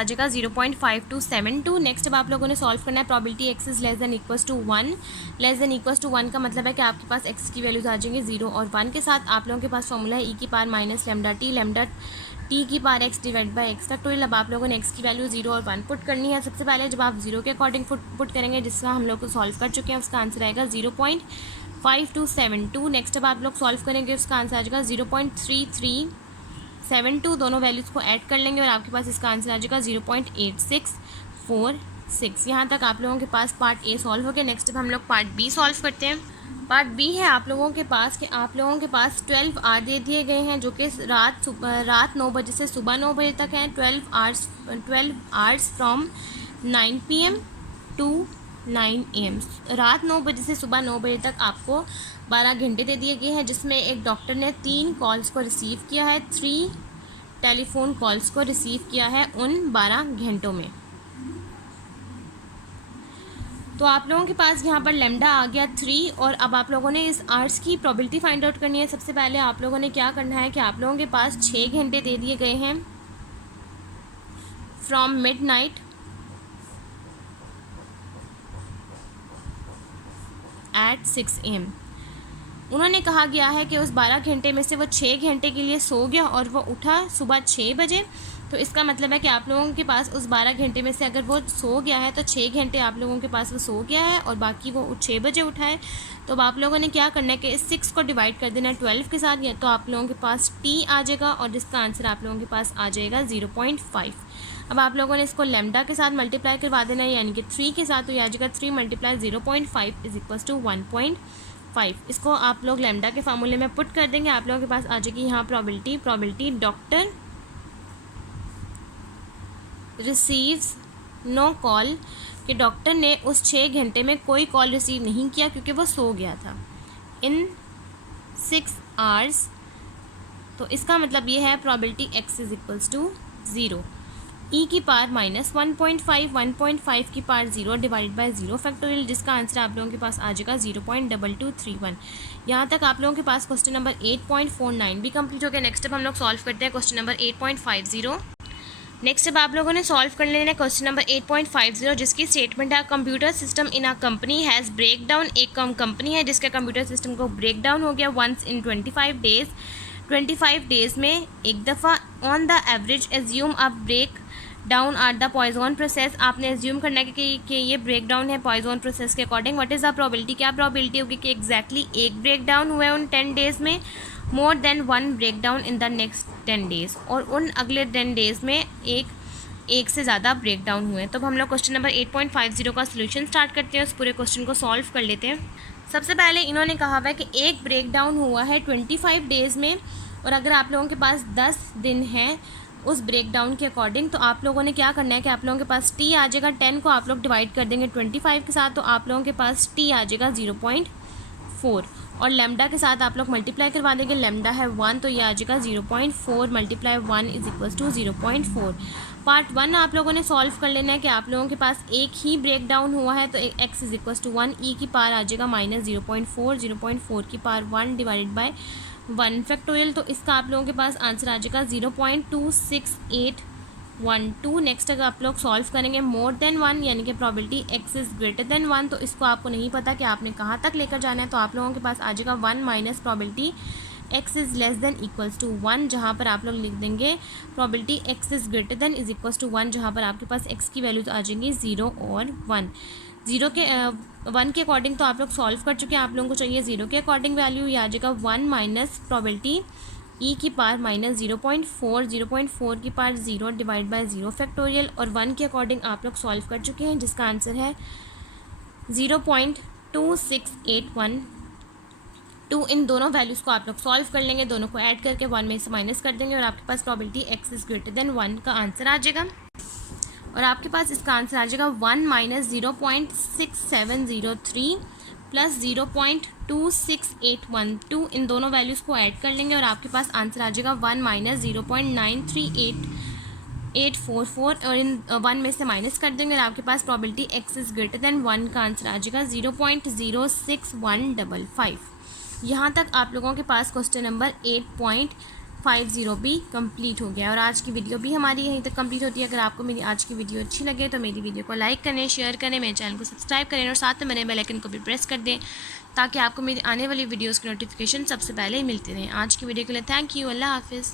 जाएगा 0.5272। नेक्स्ट अब आप लोगों ने सॉल्व करना है probability x is less than equals to 1। Less than equals to 1 का मतलब है कि आपके पास x की वैल्यूज आ जाएंगे 0 और 1 के साथ। आप लोगों के पास फॉर्मूला है e की पावर माइनस लेमडा टी की power x divide by x factorial. अब आप लोगों ने x की वैल्यू 0 और 1 पुट करनी है। सबसे पहले जब आप 0 के अकॉर्डिंग पुट करेंगे, जिसका हम लोग को सॉल्व कर चुके हैं, उसका आंसर आएगा 0.5272। नेक्स्ट अब आप लोग सॉल्व करेंगे, उसका आंसर आ जाएगा 0.3372। दोनों वैल्यूज़ को ऐड कर लेंगे और आपके पास इसका आंसर आ जाएगा 0.8646। यहाँ तक आप लोगों के पास पार्ट ए सॉल्व हो गया। नेक्स्ट अब हम लोग पार्ट बी सॉल्व करते हैं। पार्ट बी है आप लोगों के पास कि आप लोगों के पास 12 आवर दे दिए गए हैं, जो कि रात 9 बजे से सुबह 9 बजे तक हैं। 12 hours from 9 PM to 9 AM। रात 9 बजे से सुबह 9 बजे तक आपको 12 घंटे दे दिए गए हैं, जिसमें एक डॉक्टर ने 3 कॉल्स को रिसीव किया है, 3 टेलीफोन कॉल्स को रिसीव किया है उन 12 घंटों में। तो आप लोगों के पास यहाँ पर लेमडा आ गया 3, और अब आप लोगों ने इस आवर्स की प्रोबेबिलिटी फाइंड आउट करनी है। सबसे पहले आप लोगों ने क्या करना है कि आप लोगों के पास 6 घंटे दे दिए गए हैं फ्रॉम मिडनाइट एट 6 AM। उन्होंने कहा गया है कि उस 12 घंटे में से वो 6 घंटे के लिए सो गया और वो उठा सुबह 6 बजे। तो इसका मतलब है कि आप लोगों के पास उस 12 घंटे में से अगर वो सो गया है तो 6 घंटे आप लोगों के पास वो सो गया है और बाकी वो 6 बजे उठा है। तो अब आप लोगों ने क्या करना है कि इस 6 को डिवाइड कर देना है 12 के साथ, या तो आप लोगों के पास टी आ जाएगा और जिसका आंसर आप लोगों के पास आ जाएगा 0.5। अब आप लोगों ने इसको लेमडा के साथ मल्टीप्लाई करवा देना है, यानी कि 3 के साथ, तो ये आ जाएगा 3 मल्टीप्लाई 0.5 इज इक्वल्स टू 1.5। इसको आप लोग लेमडा के फार्मूले में पुट कर देंगे। आप लोगों के पास आ जाएगी यहाँ probability doctor receives no call, कि डॉक्टर ने उस 6 घंटे में कोई कॉल रिसीव नहीं किया क्योंकि वो सो गया था इन 6 आवर्स। तो इसका मतलब ये है probability x is equals to 0, e की पावर माइनस 1.5 की पावर 0 डिवाइड बाई 0 फैक्टोरियल, जिसका आंसर आप लोगों के पास आ जाएगा 0.2231। यहाँ तक आप लोगों के पास क्वेश्चन नंबर 8.49 भी कंप्लीट हो गया। नेक्स्ट अब हम लोग सॉल्व करते हैं क्वेश्चन नंबर 8.50। नेक्स्ट अब आप लोगों ने सॉल्व कर लेना है क्वेश्चन नंबर 8.50, जिसकी स्टेटमेंट है computer system in a company has break down. एक कंपनी है जिसके कंप्यूटर सिस्टम को ब्रेक डाउन हो गया वंस इन 25 डेज। 25 डेज़ में एक दफ़ा। On the average assume a break down are the Poisson process. आपने एज्यूम करना है कि ये ब्रेक डाउन है पॉइजन प्रोसेस के according. What is the probability, क्या प्रोबेबिलिटी होगी कि एग्जैक्टली एक ब्रेक डाउन हुआ है उन 10 डेज़ में, more than 1 break down in the next 10 days, और उन अगले 10 डेज़ में एक से ज़्यादा ब्रेक डाउन हुए। तो हम लोग क्वेश्चन नंबर 8.50 का सोल्यूशन स्टार्ट करते हैं, उस पूरे क्वेश्चन को सॉल्व कर लेते हैं। सबसे पहले इन्होंने कहा हुआ है कि एक ब्रेक डाउन हुआ है 25 डेज़ में, और अगर आप लोगों के पास 10 दिन हैं उस ब्रेक डाउन के अकॉर्डिंग, तो आप लोगों ने क्या करना है कि आप लोगों के पास टी आ जाएगा। 10 को आप लोग डिवाइड कर देंगे 25 के साथ, तो आप लोगों के पास टी आ जाएगा 0.4, और लेमडा के साथ आप लोग मल्टीप्लाई करवा देंगे। लेमडा है 1, तो ये आ जाएगा 0.4 multiply 1 is equals to 0.4। Part 1 आप लोगों ने सॉल्व कर लेना है कि आप लोगों के पास एक ही ब्रेक डाउन हुआ है, तो x इज इक्वल टू 1, ई की पावर आ जाएगा -0.4, 0.4 की पावर 1 डिवाइडेड बाय 1 फैक्टोरियल। तो इसका आप लोगों के पास आंसर आ जाएगा 0.26812। नेक्स्ट अगर आप लोग सॉल्व करेंगे मोर देन 1 यानी कि probability x is greater than 1, तो इसको आपको नहीं पता कि आपने कहाँ तक लेकर जाना है, तो आप लोगों के पास आ जाएगा 1 minus probability x is less than equals to 1, जहाँ पर आप लोग लिख देंगे probability x is greater than is equals to 1, जहाँ पर आपके पास x की वैल्यूज आ जाएंगी 0 और 1। 0 के 1 के अकॉर्डिंग तो आप लोग सॉल्व कर चुके हैं, आप लोगों को चाहिए 0 के अकॉर्डिंग वैल्यू, ये आ जाएगा 1 माइनस प्रोबेबिलिटी ई की पावर माइनस 0.4, 0.4 की पावर 0 डिवाइड बाय 0 फैक्टोरियल, और 1 के अकॉर्डिंग आप लोग सॉल्व कर चुके हैं जिसका आंसर है 0.26812। इन दोनों वैल्यूज़ को आप लोग सॉल्व कर लेंगे, दोनों को ऐड करके 1 में से माइनस कर देंगे और आपके पास probability x is greater than 1 का आंसर आ जाएगा। और आपके पास इसका आंसर आ जाएगा 1 माइनस 0.6703 प्लस 0.26812। इन दोनों वैल्यूज़ को ऐड कर लेंगे और आपके पास आंसर आ जाएगा 1 माइनस 0.938844, और इन 1 में से माइनस कर देंगे और आपके पास probability x is greater than 1 का आंसर आ जाएगा 0.06155। यहाँ तक आप लोगों के पास क्वेश्चन नंबर 8.50 भी कंप्लीट हो गया, और आज की वीडियो भी हमारी यहीं तक कंप्लीट होती है। अगर आपको मेरी आज की वीडियो अच्छी लगे तो मेरी वीडियो को लाइक करें, शेयर करें, मेरे चैनल को सब्सक्राइब करें और साथ में मेरे बेल आइकन को भी प्रेस कर दें ताकि आपको मेरी आने वाली वीडियोज़ की नोटिफिकेशन सबसे पहले ही मिलती रहें। आज की वीडियो के लिए थैंक यू। अल्लाह हाफिज़।